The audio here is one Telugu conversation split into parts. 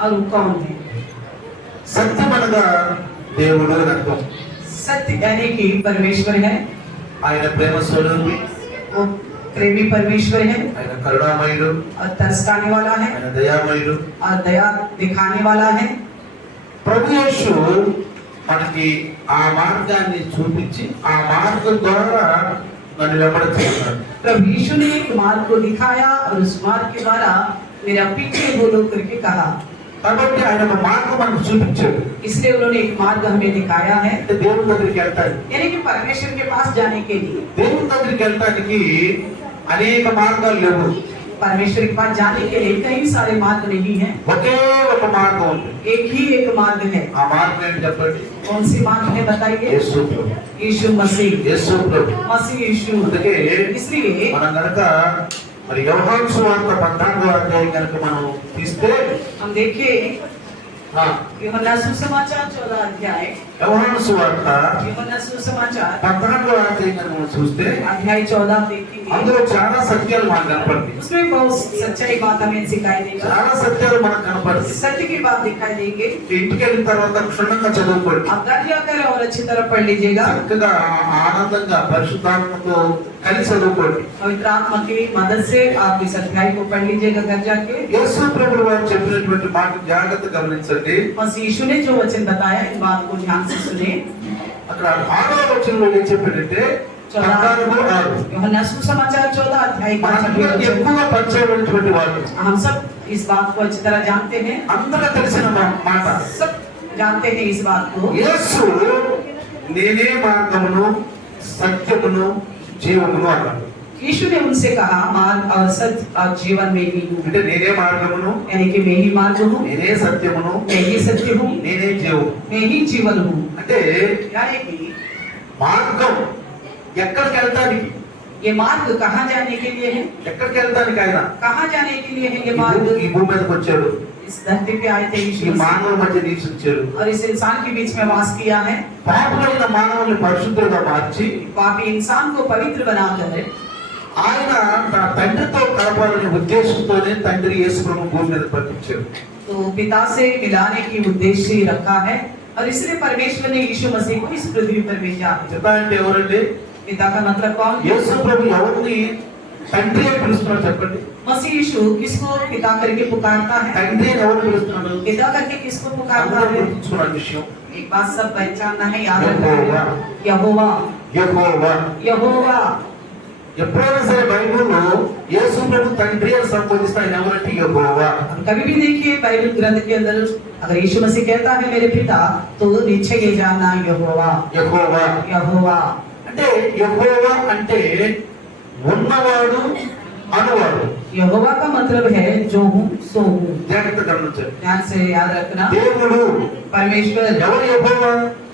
और वो कौन है? సత్యమనగా దేవుడు అని అర్థం. सत्य यानी कि परमेश्वर है, ఆయన ప్రేమ స్వరూపి, वो प्रेमी परमेश्वर है ఆయన కరుణామయుడు, और तरसने वाला है ఆయన దయామయుడు. और दया दिखाने वाला है। ప్రభు యేసు మనకి ఆ మార్గాన్ని చూపించి ఆ మార్గం ద్వారా నన్ను వెంబడించుకున్నాడు. प्रभु यीशु ने एक मार्ग को दिखाया और उस मार्ग के द्वारा मेरा पीछे बोलो करके कहा। కాబట్టి ఆయన ఒక మార్గం మనకు చూపించాడు. इसलिए उन्होंने एक मार्ग हमें दिखाया है, దేవుని దగ్గరికి వెళ్తానికి, यानी कि परमेश्वर के पास जाने के लिए। దేవుని దగ్గరికి వెళ్తానికి అనేక మార్గాలు లేవు. परमेश्वर के पास जाने के लिए कई सारे मार्ग नहीं है, ఒకే ఒక మార్గం ఉంది. एक ही एक मार्ग है। ఆ మార్గం ఏంటి చెప్పండి? कौन सी मार्ग है बताइए? యేసు ప్రభు. यीशु मसीह, యేసు ప్రభు. मसीह यीशु। అందుకే इसलिए మనం గనక మరి యోహాను సువార్త 14వ అధ్యాయం గనక మనం తీస్తే हम देखिए यूहन्ना सुसमाचार 14 अध्याय, యోహాను సువార్త यूहन्ना सुसमाचार 14వ అధ్యాయం గనక మనం చూస్తే अध्याय 14 देखेंगे, అందులో చాలా సత్యాలు మనకు కనపడతాయి. उसमें बहुत सच्चाई बात हमें सिखाई देगा, చాలా సత్యాలు మనకు కనపడతాయి. सत्य की बात दिखाई देंगे। ఇంటికి వెళ్ళిన తర్వాత క్షుణ్ణంగా చదువుకోండి. आप घर जाकर और अच्छी तरह पढ़ लीजिएगा, చక్కగా ఆనందంగా పరిశుద్ధాత్మతో కలిసి చదువుకోండి. पवित्र आत्मा की मदद से आप इस अध्याय को पढ़ लीजिएगा घर जाके। యేసు ప్రభువు వారు చెప్పినటువంటి మాట జాగ్రత్తగా గమనించండి. मसीह यीशु ने जो वचन बताया इस बात को ध्यान से सुने। అక్కడ 6వ వచనంలో ఏం చెప్పాడంటే 14:6 यूहन्ना सुसमाचार 14 अध्याय का మనకు ఎక్కువగా పరిచయమైనటువంటి వాడు, हम सब इस बात को अच्छी तरह जानते हैं, అందరూ తెలిసిన మాట. सब जानते हैं इस बात को। యేసు నేనే మార్గమును సత్యమును జీవమును అన్నాడు. यीशु ने उनसे कहा मार्ग और सत्य और जीवन में ही हूँ, అంటే నేనే మార్గమును, यानी कि मैं ही मार्ग हूँ, నేనే సత్యమును, मैं ही सत्य हूँ, నేనే జీవము. मैं ही जीवन हूँ। అంటే यानी कि మార్గం ఎక్కడికి వెళ్తానికి, ये मार्ग कहाँ जाने के लिए है? ఎక్కడికి వెళ్తానికి ఆయన कहाँ जाने के लिए है ये मार्ग? ఈ భూమి మీదకి వచ్చాడు. इस धरती पे आए थे ఈ यीशु मसीह మానవ మధ్య నివసించాడు. और इस इंसान के बीच में वास किया है। పాపులైన మానవుల్ని పరిశుద్ధులుగా మార్చి पापी इंसान को पवित्र बनाकर ఆయన తన తండ్రితో కలపాలనే ఉద్దేశంతోనే తండ్రి యేసు ప్రభు భూమి మీద పంపించాడు. तो पिता से मिलाने की उद्देश्य ही रखा है और इसलिए परमेश्वर ने यीशु मसीह को इस पृथ्वी पर भेजा। పితా అంటే ఎవరండి? पिता का मतलब कौन? యేసు ప్రభు ఎవరిని తండ్రి అని పిలుస్తున్నాడు చెప్పండి? मसीह यीशु किसको पिता करके पुकारता है? తండ్రి అని ఎవరు పిలుస్తున్నాడు? पिता करके किसको पुकारता అందరూ है? గుర్తుంచుకున్న విషయం एक बात सब पहचानना है, याद रखना है। यहोवा, యెహోవా. यहोवा। ఎప్పుడైనా సరే బైబిల్లో యేసు ప్రభు తండ్రి అని సంబోధిస్తే ఆయన ఎవరంటే యెహోవా. कभी भी देखिए बाइबल ग्रंथ के अंदर अगर यीशु मसीह कहता है मेरे पिता, तो निश्चय ये जानना यहोवा, యెహోవా यहोवा। అంటే యెహోవా అంటే ఉన్నవాడు అనువాడు. यहोवा का मतलब है जो हूँ सो हूँ। జాగ్రత్త గమనించండి. ध्यान से याद रखना। దేవుడు परमेश्वर, ఎవరు? యెహోవా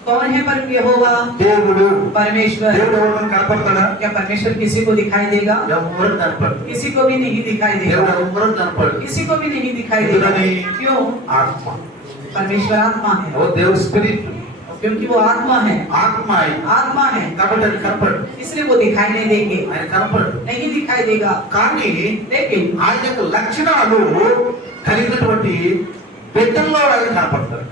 कौन है पर यहोवा? దేవుడు. परमेश्वर। దేవుడు ఎవరిని కనపడతాడా? क्या परमेश्वर किसी को दिखाई देगा? ఎవరు కనపడదు. किसी को भी नहीं दिखाई దేవుడు देगा, ఎవరు కనపడదు. किसी को भी नहीं दिखाई देगा। क्यों? ఆత్మ. परमेश्वर आत्मा है, ఓ దేవుడు స్పిరిట్. क्योंकि वो आत्मा है, ఆత్మ ఆయన. आत्मा है, కాబట్టి ఆయన కనపడదు. इसलिए वो दिखाई नहीं देंगे, ఆయన కనపడదు. नहीं दिखाई देगा। కానీ लेकिन ఆయన యొక్క లక్షణాలు కలిగినటువంటి బిడ్డల్లో ఆయన కనపడతారు.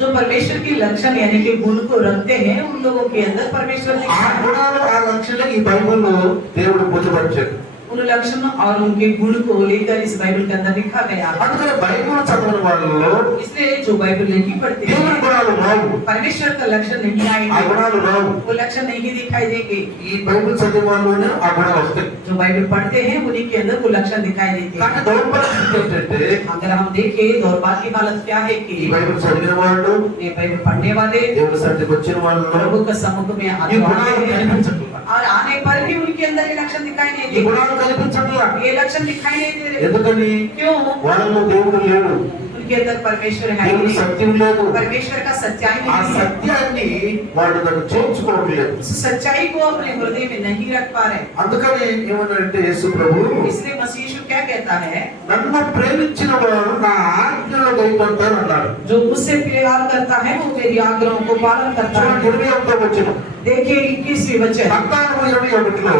जो परमेश्वर की लक्षण यानी कि गुण को रखते हैं उन लोगों के अंदर परमेश्वर ఆ दिखता है। గుణాలు ఆ లక్షణాలు ఈ బైబిల్లో దేవుడు పొందుపరిచాడు. उन लक्षण और उनके गुण को लेकर इस बाइबल के अंदर लिखा गया। అందుకని బైబిల్ చదవని వాళ్ళలో इसलिए जो बाइबल नहीं पढ़ते దేవుని हैं, గుణాలు రావు. परमेश्वर का लक्षण नहीं ఆ आएंगे, గుణాలు రావు. वो लक्षण नहीं दिखाई देंगे। ఈ బైబిల్ చదివే వాళ్ళలోనే ఆ గుణాలు వస్తాయి. जो बाइबल पढ़ते हैं उन्हीं के अंदर वो लक्षण दिखाई देते కానీ हैं। దౌర్భాగ్యం ఏంటంటే अगर हम देखें दौर्भाग्य की हालत क्या है कि ఈ బైబిల్ చదివిన వాళ్ళు, ये बाइबल पढ़ने वाले దేవుని సన్నిధికి వచ్చిన వాళ్ళు प्रभु के सम्मुख में ఈ आते గుణాలు हैं కనిపించట్లేదు. और आने पर भी उनके अंदर ये लक्षण दिखाई नहीं ఈ देते, గుణాలు కనిపించట్లా. ये लक्षण दिखाई नहीं दे रहे। ఎందుకని? क्यों? వాళ్ళలో దేవుడు లేడు, उनके अंदर परमेश्वर है ही దేవుని नहीं, సత్యం లేదు. परमेश्वर का सच्चाई ఆ नहीं है, సత్యాన్ని వాళ్ళు దాన్ని చేర్చుకోవడం లేదు. उस सच्चाई को अपने हृदय में नहीं रख पा रहे। అందుకని ఏమన్నారంటే యేసు ప్రభు, इसलिए मसीह यीशु क्या कहता है? నన్ను ప్రేమించిన వారు నా ఆజ్ఞలు గైకొంటారు అన్నాడు. जो मुझसे प्यार करता है वो मेरी आज्ञाओं को पालन करता है। 21వ వచనం. देखिए 21वीं वचन 14:21లో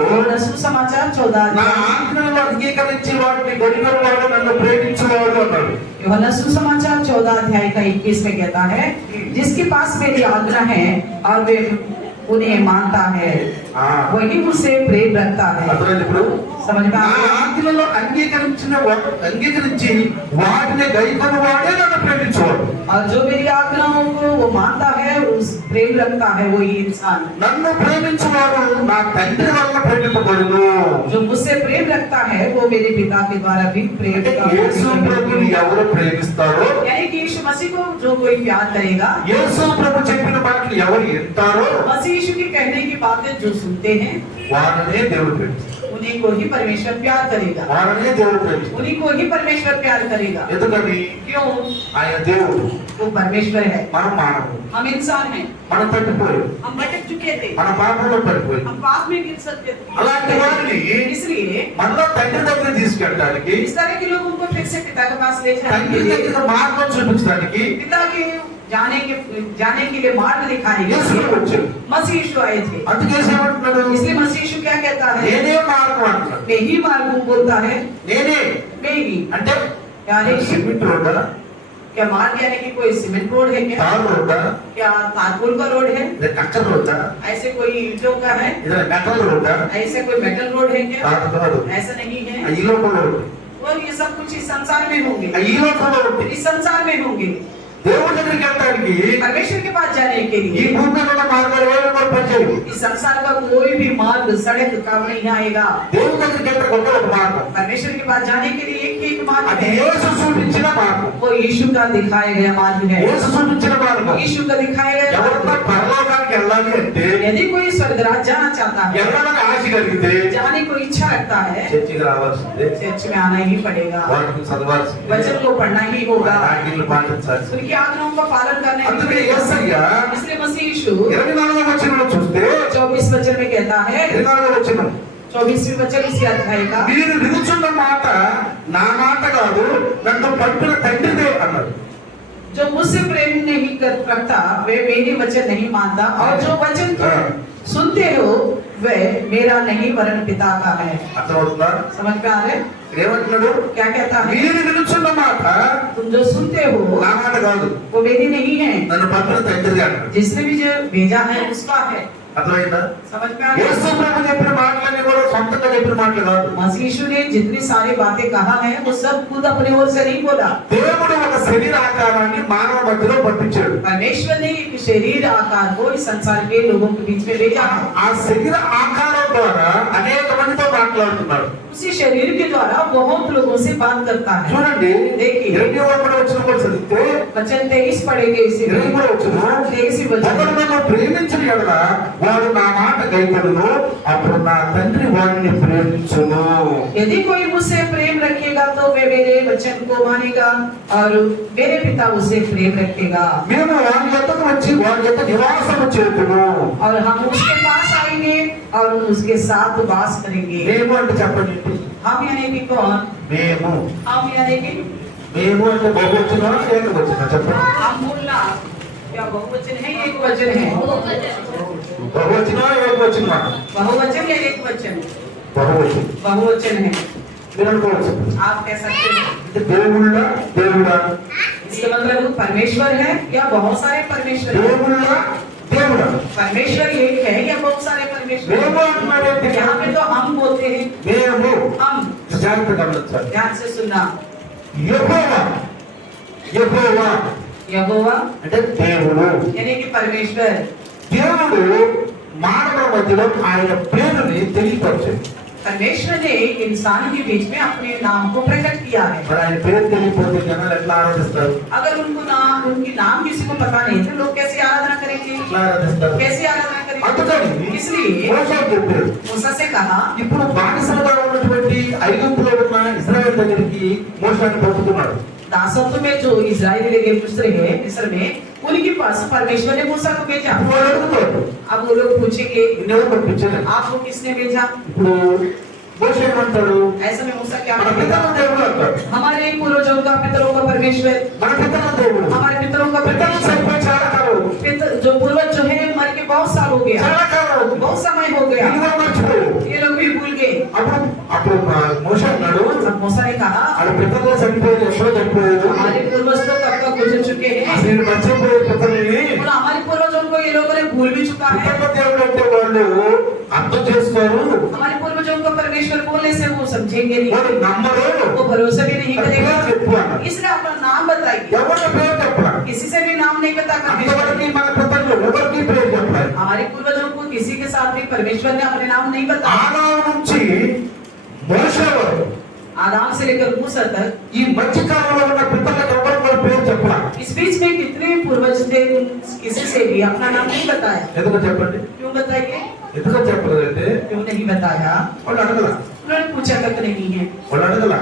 सुसमाचार 14 నా ఆజ్ఞలను అంగీకరించి వాటిని గడిగడు వాడు నన్ను ప్రేమించేవాడు అన్నాడు. यूहन्ना सुसमाचार 14 अध्याय का 21 में कहता है, जिसके पास मेरी आज्ञा है और वे उन्हें मानता है हाँ। वही मुझसे प्रेम रखता है। అర్థమైంది ఇప్పుడు समझ में నా आ गया? ఆజ్ఞలలో అంగీకరించి వాటిని గైకొని వాడే నన్ను ప్రేమించేవాడు. और जो मेरी आज्ञाओं को वो मानता है उस प्रेम रखता है वही इंसान। నన్ను ప్రేమించేవాడు నా తండ్రి వల్ల ప్రేమింపబడును. जो मुझसे प्रेम रखता है वो मेरे पिता के द्वारा भी प्रेम అంటే का యేసు ప్రభుని ఎవరు ప్రేమిస్తారో, यानी कि यीशु मसीह को जो कोई प्यार करेगा, యేసు ప్రభు చెప్పిన మాటలు ఎవరు వింటారో मसीह यीशु के कहने की बातें जो सुनते हैं వారనే దేవుడు ప్రేమిస్తాడు. उन्हीं को ही परमेश्वर प्यार करेगा, వారనే దేవుడు ప్రేమిస్తాడు. उन्हीं को ही परमेश्वर प्यार करेगा। ఎందుకని क्यों? ఆయన దేవుడు, वो परमेश्वर है, మనం మానవుడు. हम इंसान हैं, మనం తప్పిపోయాం, हम भटक चुके थे, మన పాపంలో పడిపోయాం. हम पाप में गिर सकते అలాంటి వారిని थे। इसलिए మనలో తండ్రి దగ్గర తీసుకెళ్ళడానికి, इस तरह के लोगों को फिर से पिता के पास ले जाने తండ్రి के लिए, దగ్గర మార్గం చూపించడానికి पिता के जाने के लिए मार्ग दिखाने के యేసు लिए వచ్చాడు. मसीह यीशु आए थे। అందుకే ఏమంటున్నాడు, इसलिए मसीह यीशु क्या कहता है? నేనే మార్గం అంటున్నాడు. मैं ही मार्ग हूँ बोलता है, నేనే मैं ही। అంటే यानी कि సిమెంట్ రోడ్డా, क्या मार्ग यानी कि कोई सीमेंट रोड है क्या? తార్ రోడ్డా, क्या तारपुल का रोड है? లేదా కక్కర్ రోడ్డా, ऐसे कोई ईंटों का है? లేదా మెటల్ రోడ్డా? ऐसे कोई मेटल रोड है क्या? కాదు కాదు, ऐसा नहीं है। ఈ లోకంలో ఉంది. और ये सब कुछ इस संसार में होंगे, ఈ లోకంలో ఉంది. इस संसार में होंगे। దేవుడి దగ్గరికి వెళ్ళడానికి परमेश्वर के पास जाने के ఈ लिए భూమి మీద ఉన్న మార్గాలు ఏవి కూడా పనిచేయవు. इस संसार का कोई भी मार्ग सड़क काम नहीं आएगा। దేవుడి దగ్గరికి వెళ్ళడానికి ఒకే ఒక మార్గం, परमेश्वर के पास जाने के लिए एक ही एक मार्ग అది है, యేసు చూపించిన మార్గం. वो यीशु का दिखाया गया मार्ग है, యేసు చూపించిన మార్గం. यीशु का दिखाया गया ఎవరన్నా मार्ग। పరలోకానికి వెళ్ళాలి అంటే, यदि कोई स्वर्गराज जाना चाहता है, వెళ్ళడానికి ఆశ కలిగితే जाने को इच्छा रखता है, చర్చికి రావాల్సిందే, चर्च में आना ही पड़ेगा, వాటిని చదవాల్సిందే, वचन को पढ़ना ही होगा, ఆజ్ఞలు పాటించాల్సిందే. उनकी आज्ञाओं का पालन करने ही అందుకే पड़ेगा। యేసయ్య इसलिए मसीह यीशु 24వ వచనంలో చూస్తే, 24 वचन में कहता है, 24వ వచనం, 24वीं वचन इसी अध्याय का, మీరు వినుచున్న మాట నా మాట కాదు, నన్ను పంపిన తండ్రిదే అన్నాడు. जो मुझसे प्रेम नहीं रखता वे मेरे वचन नहीं मानता, और जो वचन तुम सुनते हो वह मेरा नहीं वरन पिता का है। అర్థమవుతుందా? समझ में आ रहा है? ఏమంటున్నాడు? क्या कहता है? మీరు వినుచున్న మాట तुम जो सुनते हो నా మాట కాదు, वो मेरी नहीं है, నన్ను పంపిన తండ్రిదే అన్నాడు. जिसने भी जो भेजा है उसका है। అర్థమైందా? समझ में आ रहा యేసు है? ప్రభు చెప్పిన మాటలన్నీ కూడా సొంతంగా చెప్పిన మాటలు కాదు. मसीह यीशु ने जितनी सारी बातें कहा है वो सब खुद अपने ओर से नहीं बोला। దేవుడు ఒక శరీర ఆకారాన్ని మానవ మధ్యలో పంపించాడు. परमेश्वर ने एक शरीर आकार को इस संसार के लोगों के बीच में भेजा है। ఆ శరీర ఆకారం ద్వారా అనేక మందితో మాట్లాడుతున్నాడు. उसी शरीर के द्वारा बहुत लोगों से बात करता है। చూడండి, देखिए 21వ వచనం కూడా చదివితే, वचन 23 पढ़ेंगे इसी में। 23వ వచనం, 23 ఒకడు वचन, నన్ను ప్రేమించిన యెడల వాడు నా మాట గైకొనును, అప్పుడు నా తండ్రి వాడిని ప్రేమించును. यदि कोई मुझसे प्रेम रखेगा तो वे मेरे वचन को मानेगा और मेरे पिता उसे प्रेम रखेगा మేము వాని యొద్దకు వచ్చి వాడి యొక్క నివాసము చేతును. और हम उसके पास आएंगे और उसके साथ वास करेंगे। మేము అంటే చెప్పండి, हम यानी कि कौन? మేము हम यानी कि మేము అంటే బహువచనం ఏకవచనం చెప్పండి. हम बोलना क्या बहुवचन है एक वचन है? బహువచనం ఏకవచనం, बहुवचन या एक वचन? బహువచనం. बहुवचन है। మీరు అనుకోవచ్చు, आप कह सकते हैं అంటే దేవుళ్ళ దేవుడా, इसका मतलब परमेश्वर है या बहुत सारे परमेश्वर हैं? దేవుళ్ళ దేవుడా, परमेश्वर एक है या बहुत सारे परमेश्वर మేము हैं? అంటున్నాడు. यहाँ पे तो हम बोलते हैं, మేము हम। జాగ్రత్తగా గమనించాలి. ध्यान से सुनना, యెహోవా, యెహోవా यहोवा అంటే దేవుడు. यानी कि परमेश्वर। దేవుడు మానవుల మధ్యలో ఆయన పేరుని తెలియపరిచాడు. परमेश्वर ने इंसान के बीच में अपने नाम को प्रकट किया है। మరి ఆయన పేరు తెలియపోతే జనాలు ఎట్లా ఆరాధిస్తారు? अगर उनकी नाम किसी को पता नहीं तो लोग कैसे आराधना करेंगे? ఎట్లా ఆరాధిస్తారు? कैसे आराधना करेंगे? అందుకని इसलिए మోషే చెప్పాడు, मूसा से कहा, ఇప్పుడు బానిసలుగా ఉన్నటువంటి ఐగుప్తులో ఉన్న ఇశ్రాయేలు దగ్గరికి మోషేని పంపుతున్నాడు. दासत्व में जो इजराइली लगे मिस्र में उनके पास परमेश्वर ने मूसा को भेजा। ఇప్పుడు వాడు అడుగుతాడు, अब वो लोग पूछेंगे నిన్నెవరు పంపించారు? आपको किसने भेजा? ఇప్పుడు మోషే ఏమంటాడు? ऐसे में मूसा क्या మన बोलेगा? పితరుల దేవుడు అంటాడు. हमारे पूर्वजों का पितरों का परमेश्वर, మన పితరుల దేవుడు. हमारे पितरों का పితరులు परमेश्वर। చనిపోయి చాలా కాలం అవుతుంది. जो पूर्वज जो है मर के बहुत साल हो गया, చాలా కాలం అవుతుంది. बहुत समय हो गया, ఇది కూడా మర్చిపోయాడు. ये लोग भी भूल गए। అప్పుడు అప్పుడు మోషే అన్నాడు, तब मूसा ने कहा వాళ్ళ పితరులు చనిపోయారు, ఎప్పుడో చనిపోయారు, हमारे पूर्वज तो कब का गुजर चुके हैं అసలు నేను మర్చిపోయే పితరుల్ని. और हमारे पूर्वजों को ये लोगों ने भूल भी चुका है। పితరుల దేవుడు అంటే వాళ్ళు అర్థం చేసుకోరు, हमारे पूर्वजों को परमेश्वर बोलने से वो समझेंगे नहीं, వాళ్ళు నమ్మరు. वो भरोसा भी नहीं करेगा। చెప్పు అన్నాడు. इसलिए अपना नाम बताइए, ఎవరి పేరు చెప్పలా, किसी से भी नाम नहीं पता అంతవరకు परमेश्वर। మన పితరులు ఎవరికి పేరు చెప్పలేదు. हमारे पूर्वजों को किसी के साथ भी परमेश्वर ने अपने नाम नहीं बताया। ఆనాడు నుంచి మోషే వరకు आदाम से लेकर मूसा तक ఈ మధ్య కాలంలో ఉన్న పితరులకు ఎవరికి కూడా పేరు చెప్పలా. इस बीच में कितने पूर्वज थे, किसी से भी अपना नाम नहीं बताया। ఎందుకు చెప్పండి, क्यों बताइए? ఎందుకు చెప్పలేదంటే क्यों नहीं बताया? వాళ్ళు అడగల, उन्होंने पूछा तक नहीं है। వాళ్ళు అడగల.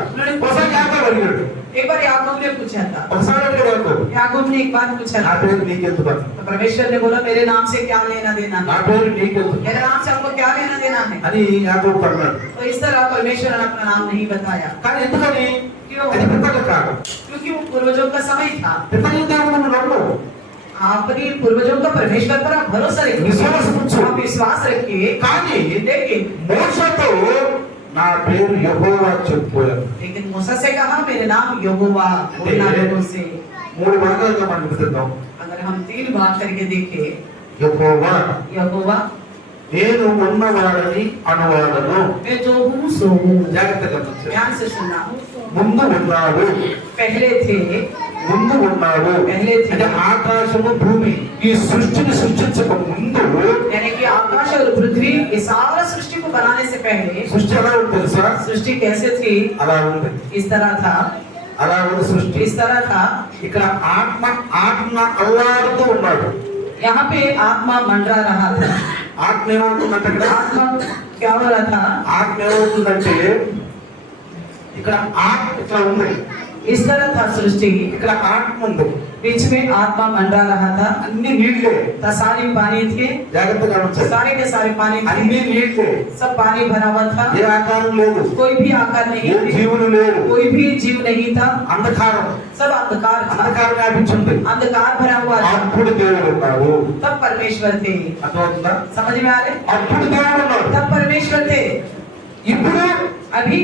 ఒకసారి యాకోబు అడిగాడు, एक बार याकूब ने पूछा था, ఒకసారి అడిగాడు యాకోబు, याकूब ने एक बार पूछा నా था, పేరు నీకెందుకు అని. तो परमेश्वर ने बोला मेरे नाम से क्या लेना देना నా है, పేరు నీకెందుకు मेरे नाम से आपको क्या लेना देना है। అని యాకోబు అన్నాడు. तो इस तरह परमेश्वर ने अपना नाम नहीं बताया। కానీ ఎందుకని, क्यों? అది పితరులు కాదు, क्योंकि वो पूर्वजों का समय था। పితరుల దేవుడు నువ్వు నమ్ము, अपने पूर्वजों का परमेश्वर पर आप भरोसा रखिए, విశ్వాసం ఉంచు. आप विश्वास रखिए। కానీ लेकिन మోషేతో నా పేరు యెహోవా చెప్పాడు. लेकिन मूसा से कहा मेरे नाम यहोवा, बोलना लोगों से। మూడు భాగాలుగా మనం విభజిద్దాం. अगर हम 3 भाग करके देखें, యెహోవా यहोवा నేను ఉన్నవాడని అనువాడను. मैं जो हूँ सो हूँ। జాగ్రత్తగా గమనించండి. ध्यान से सुनना, ముందు ఉన్నాడు, पहले थे, ముందు ఉన్నాడు पहले थे, అంటే ఆకాశము భూమి ఈ సృష్టిని సృష్టించక ముందు यानी कि आकाश और पृथ्वी इस सारा सृष्टि को बनाने से पहले సృష్టి ఎలా ఉంటుంది తెలుసా? सृष्टि कैसे थी? అలా ఉంది, इस तरह था, అలా ఉంది సృష్టి. इस तरह था। ఇక్కడ ఆత్మ అల్లాడుతూ ఉన్నాడు. यहाँ पे आत्मा मंडरा रहा था। ఆత్మ ఏమవుతుందంటే ఇక్కడ आत्मा क्या हो रहा था? ఆత్మ ఏమవుతుందంటే ఇక్కడ ఆత్మ ఇట్లా ఉంది, इस तरह था सृष्टि, ఇక్కడ ఆత్మ ఉంది, बीच में आत्मा मंडरा रहा था। అన్ని నీళ్ళే. सारे पानी थे, జాగ్రత్తగా గమనించండి. सारे के सारे पानी అన్ని थे, నీళ్ళే, सब पानी भरा हुआ था, ఏ ఆకారం లేదు, कोई भी आकार ఏ नहीं थी, జీవులు లేరు, कोई भी जीव नहीं था, అంధకారం सब अंधकार था, అంధకారం వ్యాపించింది. अंधकार भरा हुआ था। అప్పుడు దేవుడు ఉన్నాడు. तब परमेश्वर थे। అర్థమవుతుందా? समझ में आ रहे? అప్పుడు దేవుడు ఉన్నాడు. तब परमेश्वर थे। ఇప్పుడు अभी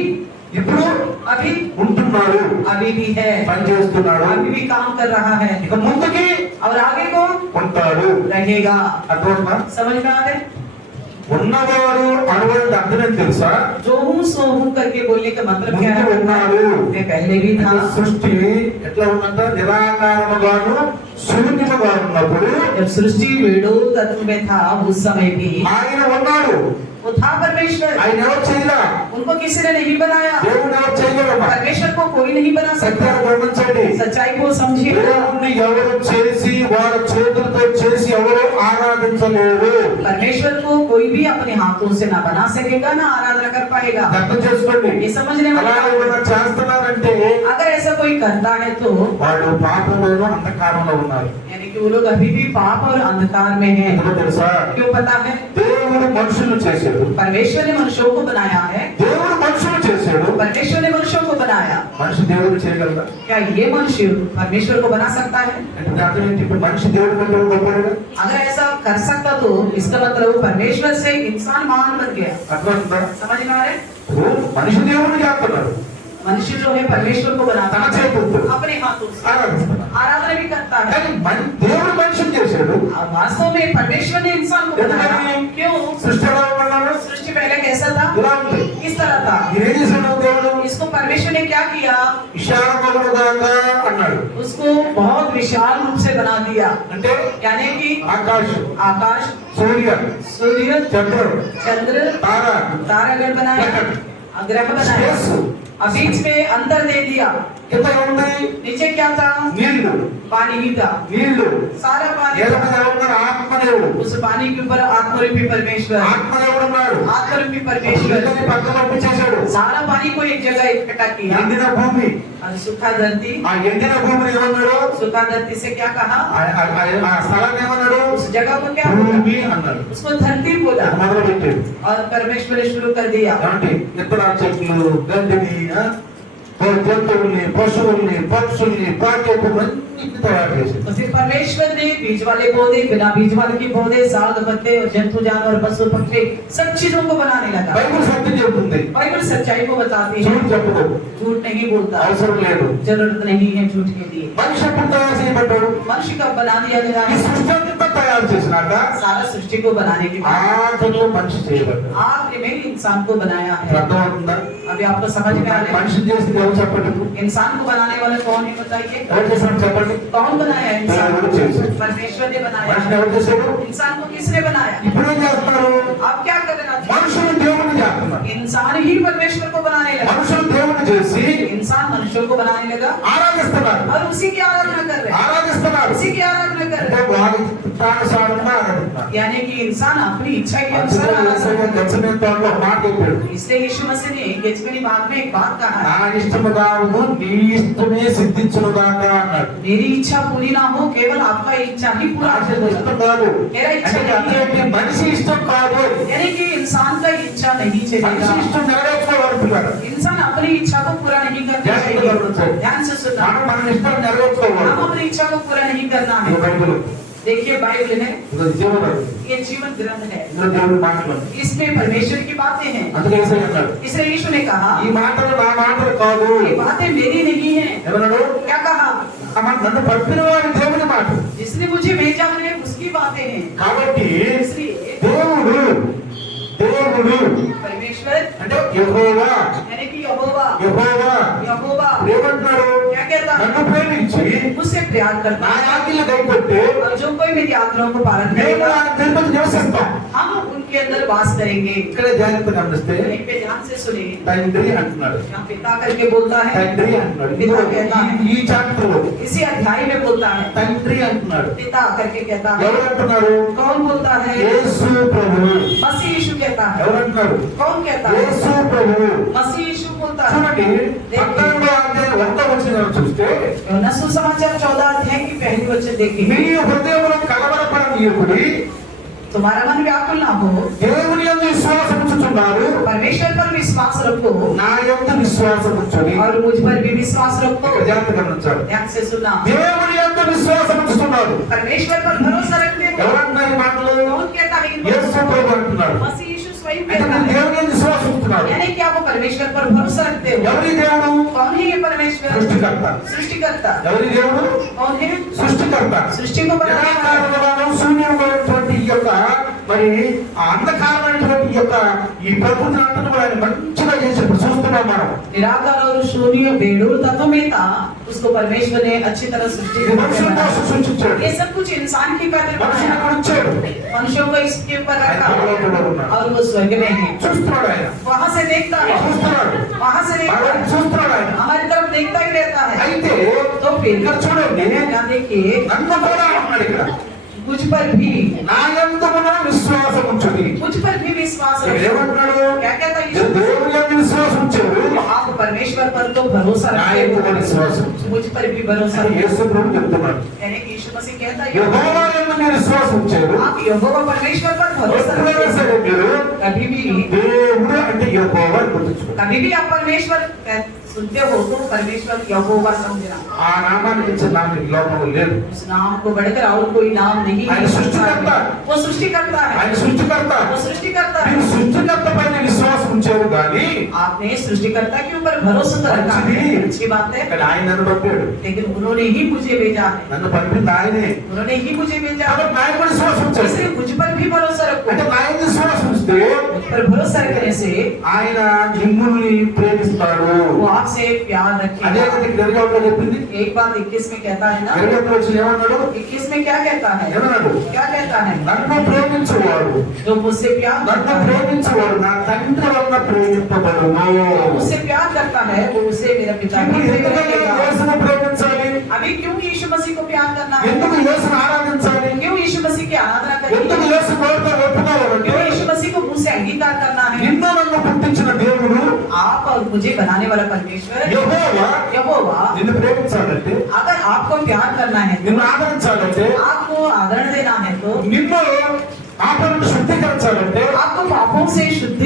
ఇప్పుడు अभी ఉంటున్నాడు, अभी भी है, పని చేస్తున్నాడు, अभी भी काम कर रहा है, ఇక ముందుకి और आगे को ఉంటాడు. रहेगा। అర్థమవుతుందా? समझ में आ रहे? ఉన్నవాడు అనువాడు అర్థం ఏంటి తెలుసా? जो हूँ सो हूँ करके बोलने का मतलब क्या ముందు है? ఉన్నాడు. मैं पहले भी था। సృష్టి ఎట్లా ఉందంట, నిరాకారముగాను శూన్యముగా ఉన్నప్పుడు जब सृष्टि वेड़ो तत्व में था उस समय भी ఆయన ఉన్నాడు. वो था परमेश्वर। ఆయన ఎవరు చేయలా, उनको किसी ने नहीं बनाया, దేవుడు ఎవరు చేయలేదమ్మా. परमेश्वर को कोई नहीं बना सकता। సత్యాన్ని గమనించండి. सच्चाई को समझिए। దేవుణ్ణి ఎవరు చేసి వారి చేతులతో చేసి ఎవరు ఆరాధించలేరు. परमेश्वर को कोई भी अपने हाथों से ना बना सकेगा, ना आराधना कर पाएगा। అర్థం చేసుకోండి. ये समझने అలా वाला, ఏమైనా చేస్తున్నారంటే अगर ऐसा कोई करता है तो వాళ్ళు పాపంలోనూ అంధకారంలో ఉన్నారు. यानी कि वो लोग अभी भी पाप और अंधकार में हैं। ఎందుకో తెలుసా? क्यों पता है? దేవుడు మనుషులు చేశాడు, परमेश्वर ने मनुष्यों को बनाया है, దేవుడు మనుషులు చేశాడు. परमेश्वर ने मनुष्यों को बनाया। మనిషి దేవుడు చేయగలరా? क्या ये मनुष्य परमेश्वर को बना सकता है? అంటే దాని ఏంటి? ఇప్పుడు మనిషి దేవుడు కంటే గొప్పవాడా? अगर ऐसा कर सकता तो इसका मतलब वो परमेश्वर से इंसान महान बन गया। అర్థమవుతుందా? समझ में आ रहे? ఇప్పుడు మనిషి దేవుడిని చేస్తున్నాడు, मनुष्य जो है परमेश्वर को बनाता తన है చేతులతో अपने हाथों से, ఆరాధిస్తున్నాడు. आराधना भी करता है। కానీ దేవుడు మనిషిని చేశాడు. और वास्तव में परमेश्वर ने इंसान को बनाया। क्यों? సృష్టి ఎలా ఉన్నాడు? सृष्टि पहले कैसा था? ఇలా ఉంది. इस तरह था। ఏం చేశాడు దేవుడు? इसको परमेश्वर ने क्या किया? విశాలమగునుగాక అన్నాడు. उसको बहुत विशाल रूप से बना दिया। అంటే यानी कि ఆకాశం, आकाश, సూర్య, सूर्य, చంద్రుడు, चंद्र, తార, तारागण बनाया, ग्रह बनाया, और बीच में अंतर दे दिया। కింద ఉంది नीचे क्या था? నీళ్లు, पानी ही था, నీళ్లు. सारा पानी నేల था। మీద ఎవరున్నారు? ఆత్మదేవుడు. उस पानी के ऊपर आत्मरूपी परमेश्वर, ఆత్మదేవుడు ఉన్నాడు. आत्मरूपी परमेश्वर వీళ్ళని పక్కన పంపించేశాడు. सारा पानी को एक जगह इकट्ठा किया। ఎండిన భూమి, और सूखा धरती, ఆ ఎండిన భూమిని ఏమన్నాడు? सूखा धरती से क्या कहा? ఆ స్థలాన్ని ఏమన్నాడు? उस जगह को क्या बोला? భూమి అన్నాడు. उसको धरती बोला। మొదలు పెట్టాడు. और परमेश्वर ने शुरू कर दिया। ఏమంటే ఇతర చెట్లు, గడ్డిని, జంతువుల్ని, పశువుల్ని, పక్షుల్ని, పాకేకులన్నింటినీ తయారు చేసింది. तो फिर परमेश्वर ने बीज वाले पौधे, बिना बीज वाले के पौधे, साग पत्ते और जंतु जानवर पशु पक्षी सब चीजों को बनाने लगा। బైబిల్ సత్యం చెబుతుంది, बाइबल सच्चाई को बताती है, झूठ చెప్పదు, झूठ नहीं बोलता, అవసరం లేదు. जरूरत नहीं है झूठ के लिए। మనిషి ఎప్పుడు తయారు చేయబడ్డాడు? मनुष्य का बना दिया गया ఈ है, సృష్టి అంతా తయారు చేసినాక सारा सृष्टि को बनाने के बाद ఆఖరిలో మనిషి చేయబడ్డాడు. आखिर में इंसान को बनाया है। అర్థమవుతుందా? अभी आपको समझ में आ रहा है? మనిషిని చేసింది ఎవరు చెప్పండి? इंसान को बनाने वाला कौन है बताइए? ఎవరు చేశారు చెప్పండి? कौन बनाया है इंसान ఎవరు को? చేశారు? परमेश्वर ने बनाया మనిషిని है। ఎవరు చేశారు? इंसान को किसने बनाया? ఇప్పుడు ఏం చేస్తున్నారు? आप क्या कर रहे हैं? మనుషులు దేవుని చేస్తున్నారు. इंसान ही परमेश्वर को बनाने लगा। మనుషులు దేవుని చేసి इंसान मनुष्यों को बनाने लगा ఆరాధిస్తున్నారు. और उसी की आराधना कर रहे हैं, ఆరాధిస్తున్నారు उसी की आराधना कर అంటే रहे వారి తానుసారంగా ఆరాధిస్తున్నారు. हैं। यानी कि इंसान अपनी इच्छा के అందుకే अनुसार आराधना యేసయ్య कर रहे గెత్సేమనే తోటలో ఒక మాట చెప్పాడు. हैं। इसलिए यीशु मसीह ने गेत्सेमनी बाग में एक बात कहा నా है, ఇష్టము కాదు నీ ఇష్టమే సిద్ధించును గాక అన్నాడు. मेरी इच्छा पूरी ना हो, केवल आपका इच्छा ही पूरा నా हो। ఇష్టం కాదు అంటే అర్థం ఏంటి? మనిషి ఇష్టం కాదు, यानी कि इंसान का इच्छा नहीं మనిషి चलेगा, ఇష్టం నెరవేర్చుకోవాలి. इंसान अपनी इच्छा को पूरा नहीं करना ध्यान से सुनो। चाहिए। ध्यान से सुनना, మనం మన ఇష్టం నెరవేర్చుకోవాలి. हम अपनी इच्छा को पूरा नहीं करना ఇది है। బైబిల్, देखिए बाइबल है, ఇది జీవనం, ये जीवन ग्रंथ है, ఇందులో దేవుని మాటలు. इसमें परमेश्वर की बातें हैं। అందుకే యేసయ్య అన్నాడు, इसलिए यीशु ने कहा, ఈ మాటలు నా మాటలు కాదు. ये बातें मेरी नहीं है। ఏమన్నాడు? क्या कहा? నన్ను పంపిన వారి దేవుని మాట. जिसने मुझे भेजा है उसकी बातें हैं। కాబట్టి इसलिए దేవుడు परमेश्वर అంటే యెహోవా यानी कि यहोवा, యెహోవా यहोवा ఏమంటున్నాడు? क्या कहता है? నన్ను ప్రేమించి मुझसे प्यार करता నా है ఆజ్ఞలు కైకొట్టి और जो कोई मेरी आज्ञाओं को पालन మేము करेगा ఆయన తిరుపతి నివసిస్తాం. हम उनके अंदर वास करेंगे। ఇక్కడ జాగ్రత్త గమనిస్తే यहीं पे ध्यान से सुनिए, తండ్రి అంటున్నాడు, यहाँ पिता करके बोलता है, తండ్రి అంటున్నాడు. పితా कहता है, ఈ చాప్టర్ లో इसी अध्याय में बोलता है, తండ్రి అంటున్నాడు. पिता करके कहता है। ఎవరు అంటున్నారు? कौन बोलता है? యేసు ప్రభువు. मसीह यीशु कहता है। ఎవరు అంటున్నారు? कौन कहता है? యేసు ప్రభువు. मसीह यीशु बोलता है। చూడండి 19వ అధ్యాయం 1వ వచనం చూస్తే यूहन्ना सुसमाचार 14 अध्याय की पहली वचन देखिए, మీ హృదయములో కలవరపడనీయకుడి, तुम्हारा मन व्याकुल ना हो, దేవుని యందు విశ్వాసం ఉంచుచున్నారు, परमेश्वर पर विश्वास रखो నా యందు విశ్వాసం ఉంచుడి. और मुझ पर भी विश्वास रखो। ఇక్కడ జాగ్రత్త గమనించాలి. ध्यान से सुनना, దేవుని యందు విశ్వాసం ఉంచుతున్నారు. परमेश्वर पर भरोसा रखते हो। ఎవరన్నారు ఈ మాటలు? कौन कहता है? యేసు ప్రభు అంటున్నారు. मसीह यीशु स्वयं అంటే कहता మీరు है। దేవుని యందు విశ్వాసం ఉంచుతున్నారు. यानी कि आप परमेश्वर पर भरोसा रखते हो। ఎవరి దేవుడు? कौन है ये परमेश्वर? సృష్టికర్త. सृष्टिकर्ता। ఎవరి దేవుడు? कौन है? సృష్టికర్త. सृष्टि को बनाने वाला। నిరాకారములను శూన్యమైనటువంటి ఈ యొక్క మరి ఆ అంధకారమైనటువంటి ఈ యొక్క ఈ ప్రకృతి అంతా ఆయన మంచిగా చేసినప్పుడు చూస్తున్నాం మనం. निराकार और शून्य बेडूल तत्व में था, उसको परमेश्वर ने अच्छी तरह सृष्टि ఇది మనుషుల కోసం సృష్టించాడు. ये सब कुछ इंसान की खातिर మనుషుని बनाया। కూడా ఉంచాడు. मनुष्यों को इसके ऊपर रखा ఆయన और वो स्वर्ग में है, చూస్తున్నాడు ఆయన. वहां से देखता है, చూస్తున్నాడు. वहां से देखता మనల్ని है, చూస్తున్నాడు ఆయన. हमारी तरफ देखता ही रहता है। అయితే तो फिर ఇక్కడ చూడండి, यहाँ देखिए, నన్ను కూడా అన్నాడు ఇక్కడ, मुझ पर भी నా యందున విశ్వాసం ఉంచుడి. मुझ पर भी विश्वास ఇక్కడ रखो। ఏమంటున్నాడు? क्या कहता है నేను यीशु? దేవుని యందు విశ్వాసం ఉంచాడు, आप परमेश्वर पर तो भरोसा నా रखते యందు हो, విశ్వాసం ఉంచాడు. मुझ पर भी भरोसा అని रखो। యేసు ప్రభు చెప్తున్నాడు. यानी कि यीशु मसीह कहता है, యెహోవా యందు మీరు విశ్వాసం ఉంచారు. आप यहोवा परमेश्वर पर भरोसा ఎప్పుడైనా रखते సరే हो। మీరు कभी भी దేవుడు అంటే యెహోవా అని గుర్తుంచుకోండి. कभी भी आप परमेश्वर सुनते हो तो परमेश्वर यहोवा समझना। ఆ నామానికి ఇచ్చిన నామం ఈ లోకంలో లేదు. उस नाम को बढ़कर और कोई नाम नहीं ఆయన है। సృష్టికర్త. वो सृष्टिकर्ता है, ఆయన సృష్టికర్త. वो सृष्टिकर्ता है। మీరు సృష్టికర్త పైన విశ్వాసం ఉంచారు కానీ आपने सृष्टिकर्ता के ऊपर भरोसा तो रखा है, अच्छी बात है, ఇక్కడ ఆయన నన్ను పంపాడు. लेकिन उन्होंने ही मुझे भेजा है, నన్ను పంపింది ఆయనే. उन्होंने ही मुझे भेजा है। కాబట్టి ఆయన కూడా విశ్వాసం ఉంచాడు. इसलिए मुझ पर भी भरोसा रखो। అంటే ఆయన విశ్వాసం ఉంచితే मुझ पर भरोसा रखने से ఆయన మిమ్మల్ని ప్రేమిస్తాడు. वो आपसे प्यार అదే रखेगा। కదా గరిగాలో చెప్పింది. एक बात 21 में कहता है ना, గరిగాలో వచ్చి ఏమన్నాడు? 21 में क्या कहता है? ఏమన్నాడు? क्या कहता है? నన్ను ప్రేమించేవాడు, जो मुझसे प्यार నన్ను करता है, ప్రేమించేవాడు నా తండ్రి వల్ల ప్రేమింపబడును. मुझसे प्यार करता है, वो उसे मेरा पिता भी ఇప్పుడు प्रेम ఎందుకని करेगा। యేసును ప్రేమించాలి? अभी क्यों यीशु मसीह को प्यार करना है? ఎందుకు యేసును ఆరాధించాలి? क्यों यीशु मसीह की आराधना ఎందుకు करनी है? యేసు నోటితో ఒప్పుకోవాలంటే क्यों यीशु मसीह को मुंह से अंगीकार करना है? నిన్ను నన్ను పుట్టించిన దేవుడు आप और मुझे बनाने वाला परमेश्वर యెహోవా यहोवा నిన్ను ప్రేమించాలంటే, अगर आपको प्यार करना है, నిన్ను ఆదరించాలంటే, आपको आदरण देना है तो నిన్ను పాపాలను శుద్ధీకరించాలంటే, आपको पापों से शुद्ध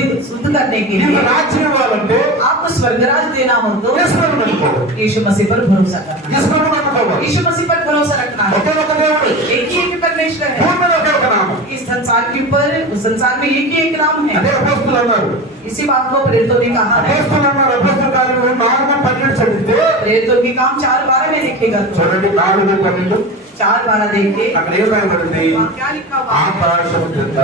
करने के నీకు लिए రాజ్యం ఇవ్వాలంటే आपको स्वर्गराज देना हो तो యేసును నమ్ముకోవాలి. यीशु मसीह पर भरोसा करना, యేసును నమ్ముకోవాలి. यीशु मसीह पर भरोसा रखना है। ఒకే ఒక దేవుడు, एक ही एक परमेश्वर है। భూమి మీద ఒకే ఒక నామం. इस संसार के ऊपर, उस संसार में एक ही एक नाम అదే है। అపోస్తులు అన్నారు. इसी बात को प्रेरितों ने कहा है। అపోస్తులు అన్నారు. అపోస్తుల కార్యములు 4:12 చదివితే प्रेरितों के काम 4:12 में देखेगा तो చూడండి, 4:12 4:12 देखिए అక్కడ ఏం రాయబడింది? वहाँ क्या लिखा हुआ है? ఆకాశము కింద,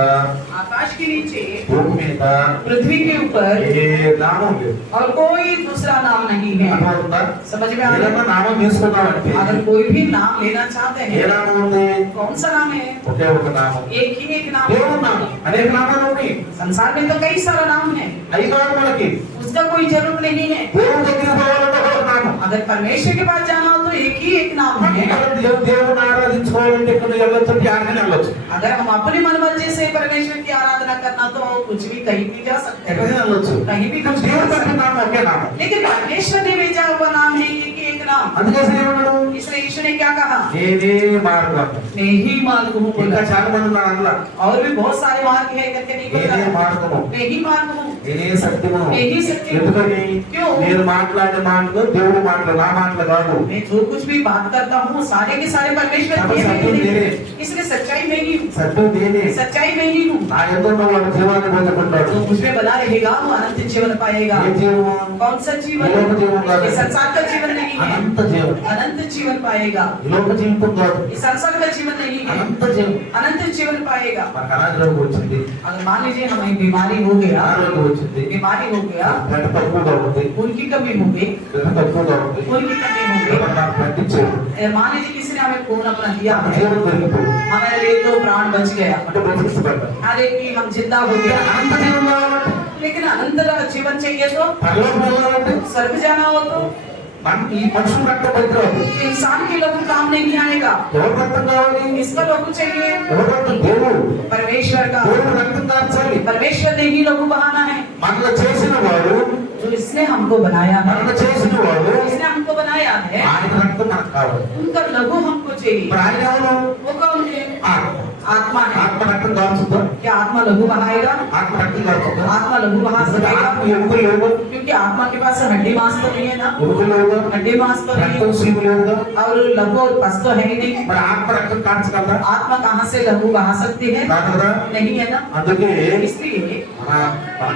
आकाश के नीचे, భూమి మీద पृथ्वी के ऊपर ఏ నామం లేదు. और कोई दूसरा नाम नहीं है। అర్థమవుతుందా? समझ में आ ఏదైనా रहा है? నామం తీసుకున్నామంటే अगर कोई भी नाम लेना चाहते ఏ हैं, నామం ఉంది? कौन सा नाम है? ఒకే ఒక నామం. एक ही एक नाम దేవుడు है। నామం. అనేక నామాలు ఉన్నాయి. संसार में तो कई सारा नाम है, అవి కాదు మనకి. उसका कोई जरूरत नहीं है। దేవుడి దగ్గరికి పోవాలంటే ఒక నామం. अगर परमेश्वर के पास जाना हो तो एक ही एक नाम है। దేవుడిని ఆరాధించుకోవాలంటే ఇక్కడ వెళ్ళొచ్చు, ధ్యానం వెళ్ళొచ్చు. अगर हम अपनी मनमर्जी से परमेश्वर की आराधना करना तो कुछ भी कहीं भी जा सकते ఎక్కడికి हैं, వెళ్ళొచ్చు. कहीं भी कुछ भी దేవుడు कर सकते పెట్టిన हैं। నామం ఒకే నామం. लेकिन परमेश्वर ने भेजा हुआ नाम है एक ही एक नाम। అందుకోసం ఏమన్నాడు? इसलिए यीशु ने क्या कहा? నేనే మార్గం. मैं ही मार्ग हूँ ఇంకా बोला। చాలా మంది ఉన్నారు అందులో. और भी बहुत सारे मार्ग है करके नहीं बोला। నేనే మార్గము, मैं ही मार्ग हूँ। నేనే సత్యము. मैं ही सत्य हूँ। ఎందుకని? क्यों? నేను మాట్లాడే మాటలు దేవుడు మాటలు, నా మాటలు కాదు. मैं जो कुछ भी बात करता हूँ सारे के सारे परमेश्वर सब के सत्य नहीं मेरे। है। इसलिए सच्चाई में ही हूँ, సత్యం నేనే. सच्चाई में ही हूँ। నా ఎందు వాడు జీవాన్ని పొందుకుంటాడు. जो मुझ में बना रहेगा वो अनंत जीवन पाएगा। ఏ జీవము? कौन सा जीवन? ये लोक जीवन काదు। ये संसार का जीवन नहीं है, అనంత జీవం. अनंत जीवन पाएगा। ఈ లోక జీవితం కాదు, ये संसार का जीवन नहीं है, అనంత జీవం. अनंत जीवन पाएगा। మనకు అనారోగ్యం వచ్చింది, अगर मान लीजिए हमें बीमारी हो गया, అనారోగ్యం వచ్చింది, बीमारी हो गया, బ్లడ్ తక్కువగా ఉంది, खून की कमी हो गई, బ్లడ్ తక్కువగా ఉంది, खून की कमी हो गई। ఎవరు నాకు పట్టించారు, मान लीजिए किसी ने हमें खून अपना दिया నాకు है, జీవం దొరికిపోయింది हमारे लिए तो प्राण बच गया, అంటే బ్రతికించబడ్డా. अरे कि हम जिंदा हो गया। అనంత జీవం కావాలంటే, लेकिन अनंत जीवन चाहिए तो, పరలోకం వెళ్ళాలంటే स्वर्ग जाना हो तो ఈ మనుషులు రక్తం పనికిరాదు. इंसान के लोग काम नहीं आएगा। ఎవరు రక్తం కావాలి? इसका लोग चाहिए ఎవరు రక్తం? దేవుడు. परमेश्वर का। దేవుడు రక్తం కార్చాలి. परमेश्वर ने ही लोगों बहाना है। మనలో చేసిన వాడు, जो इसने हमको बनाया है, మనలో చేసిన వాడు, इसने हमको बनाया है, ఆయన రక్తం మనకు కావాలి. उनका लघु हमको चाहिए। ఇప్పుడు ఆయన ఎవరు? वो कौन है? ఆత్మ. आत्मा है। ఆత్మ రక్తం కాల్చుద్దా? क्या आत्मा लघु बनाएगा? ఆత్మ రక్తం కాల్చుద్దా? आत्मा लघु बहा सकेगा? ఆత్మ ఎముకలు లేవుగా? क्योंकि आत्मा के पास हड्डी मांस तो नहीं है ना, ఎముకలు లేవుగా? हड्डी मांस तो नहीं రక్తం है, సీము లేవుగా? और लघु और पस तो है ही नहीं। మరి ఆత్మ రక్తం కాల్చగలదా? आत्मा कहाँ से लघु बहा सकती है? కాదు కదా? नहीं है ना। అందుకే इसलिए మన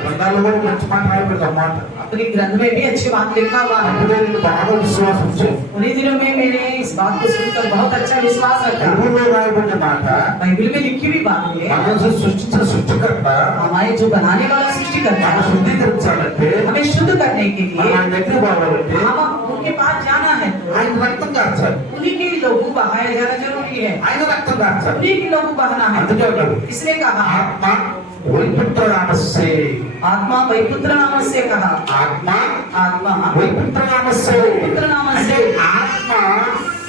గ్రంథాల్లో కూడా మంచి మాట రాయబడింది అన్నమాట. अपने ग्रंथ में भी अच्छी बात लिखा हुआ है। అందుకే నేను బాగా విశ్వాసం వచ్చాను. उन्हीं दिनों में मैंने इस बात को सुनकर बहुत अच्छा विश्वास रखा। బైబిల్లో రాయబడిన మాట, बाइबल में लिखी हुई बात है, మనల్ని సృష్టించిన సృష్టికర్త हमारे जो बनाने वाला सृष्टिकर्ता మనం శుద్ధీకరించాలంటే, हमें शुद्ध करने के మనం लिए ఆయన దగ్గర పోవాలంటే हम उनके पास जाना है तो ఆయన రక్తం కార్చాలి. उन्हीं के लहू बहाया जाना जरूरी है, ఆయన రక్తం కార్చాలి. उन्हीं की लहू बहाना है। అందుకే అన్నాడు, इसलिए कहा ఆత్మ వైపుత్ర నామస్సే. आत्मा वैपुत्र नाम से कहा, ఆత్మ आत्मा వైపుత్ర నామస్సే. వైపుత్ర నామస్సే. అంటే ఆత్మ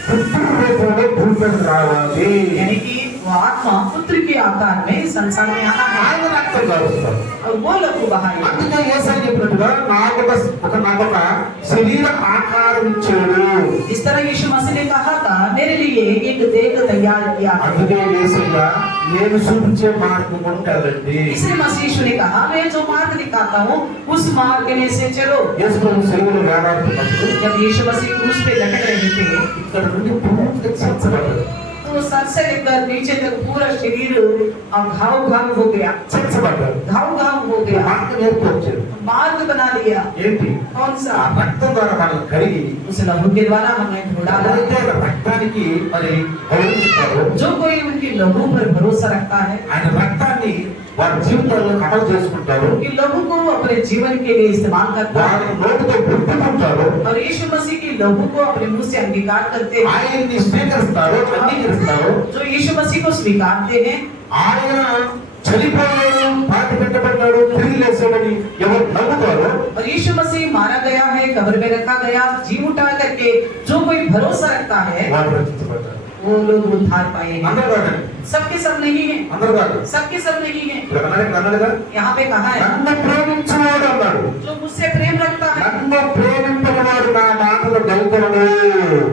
పుత్ర రూపంలో భూమికి రావాలి. यानी कि वो आत्मा पुत्र के आकार में संसार में आना है ఆయన రక్తం కారుస్తాడు. और वो लहू बहाया। అందుకే యేసయ్య చెప్పినట్టుగా నాకొక శరీర ఆకారం ఇచ్చాడు. इस तरह यीशु मसीह ने कहा था, मेरे लिए एक देह तैयार किया है। అందుకే యేసయ్య నేను చూపించే మార్గం ఉంటాడండి. इसलिए मसीह यीशु ने कहा, मैं जो मार्ग दिखाता हूँ उस मार्ग में से चलो। యేసు ప్రభు శరీరం వేలాడుతున్నప్పుడు जब यीशु मसीह क्रूस पे लटक रहे थे ఇక్కడ నుండి పూర్తిగా చచ్చబడ్డాడు. तो सर से लेकर नीचे तक पूरा शरीर घाव घाव हो गया, చచ్చబడ్డాడు. घाव घाव हो गया, మార్గం ఏర్పరిచాడు. मार्ग बना दिया। ఏంటి? कौन ఆ सा? రక్తం ద్వారా మనల్ని కడిగి, उस लहू के द्वारा हमें धोड़ा। ఎవరైతే ఆ రక్తానికి మరి గౌరవిస్తారో, जो कोई उनकी लहू पर भरोसा रखता है, ఆయన రక్తాన్ని వారి జీవితాల్లో అమలు చేసుకుంటారు, उनकी लहू को अपने जीवन के लिए इस्तेमाल करता వారి है నోటితో గుర్తుకుంటారు, और यीशु मसीह की लहू को अपने मुंह से अंगीकार करते हैं, ఆయన్ని స్వీకరిస్తారు, అంగీకరిస్తారు. जो यीशु मसीह को स्वीकारते हैं। ఆయన చనిపోయాడు, పాతి పెట్టబడ్డాడు, తిరిగి లేచాడని ఎవరు నమ్ముతారో और यीशु मसीह मारा गया है, कब्र में रखा गया, जी उठा करके जो कोई भरोसा रखता है వారు రక్షించబడ్డారు. वो लोग उद्धार पाए हैं। అందరూ కాదండి, सबके सब नहीं है, అందరూ కాదు. सबके सब नहीं है। ఇప్పుడు అన్నాడుగా, यहाँ पे कहा है, నన్ను ప్రేమించువాడు అన్నాడు. जो मुझसे प्रेम रखता है, నన్ను ప్రేమింప పనివాడు నా మాటలు గైకొనడు.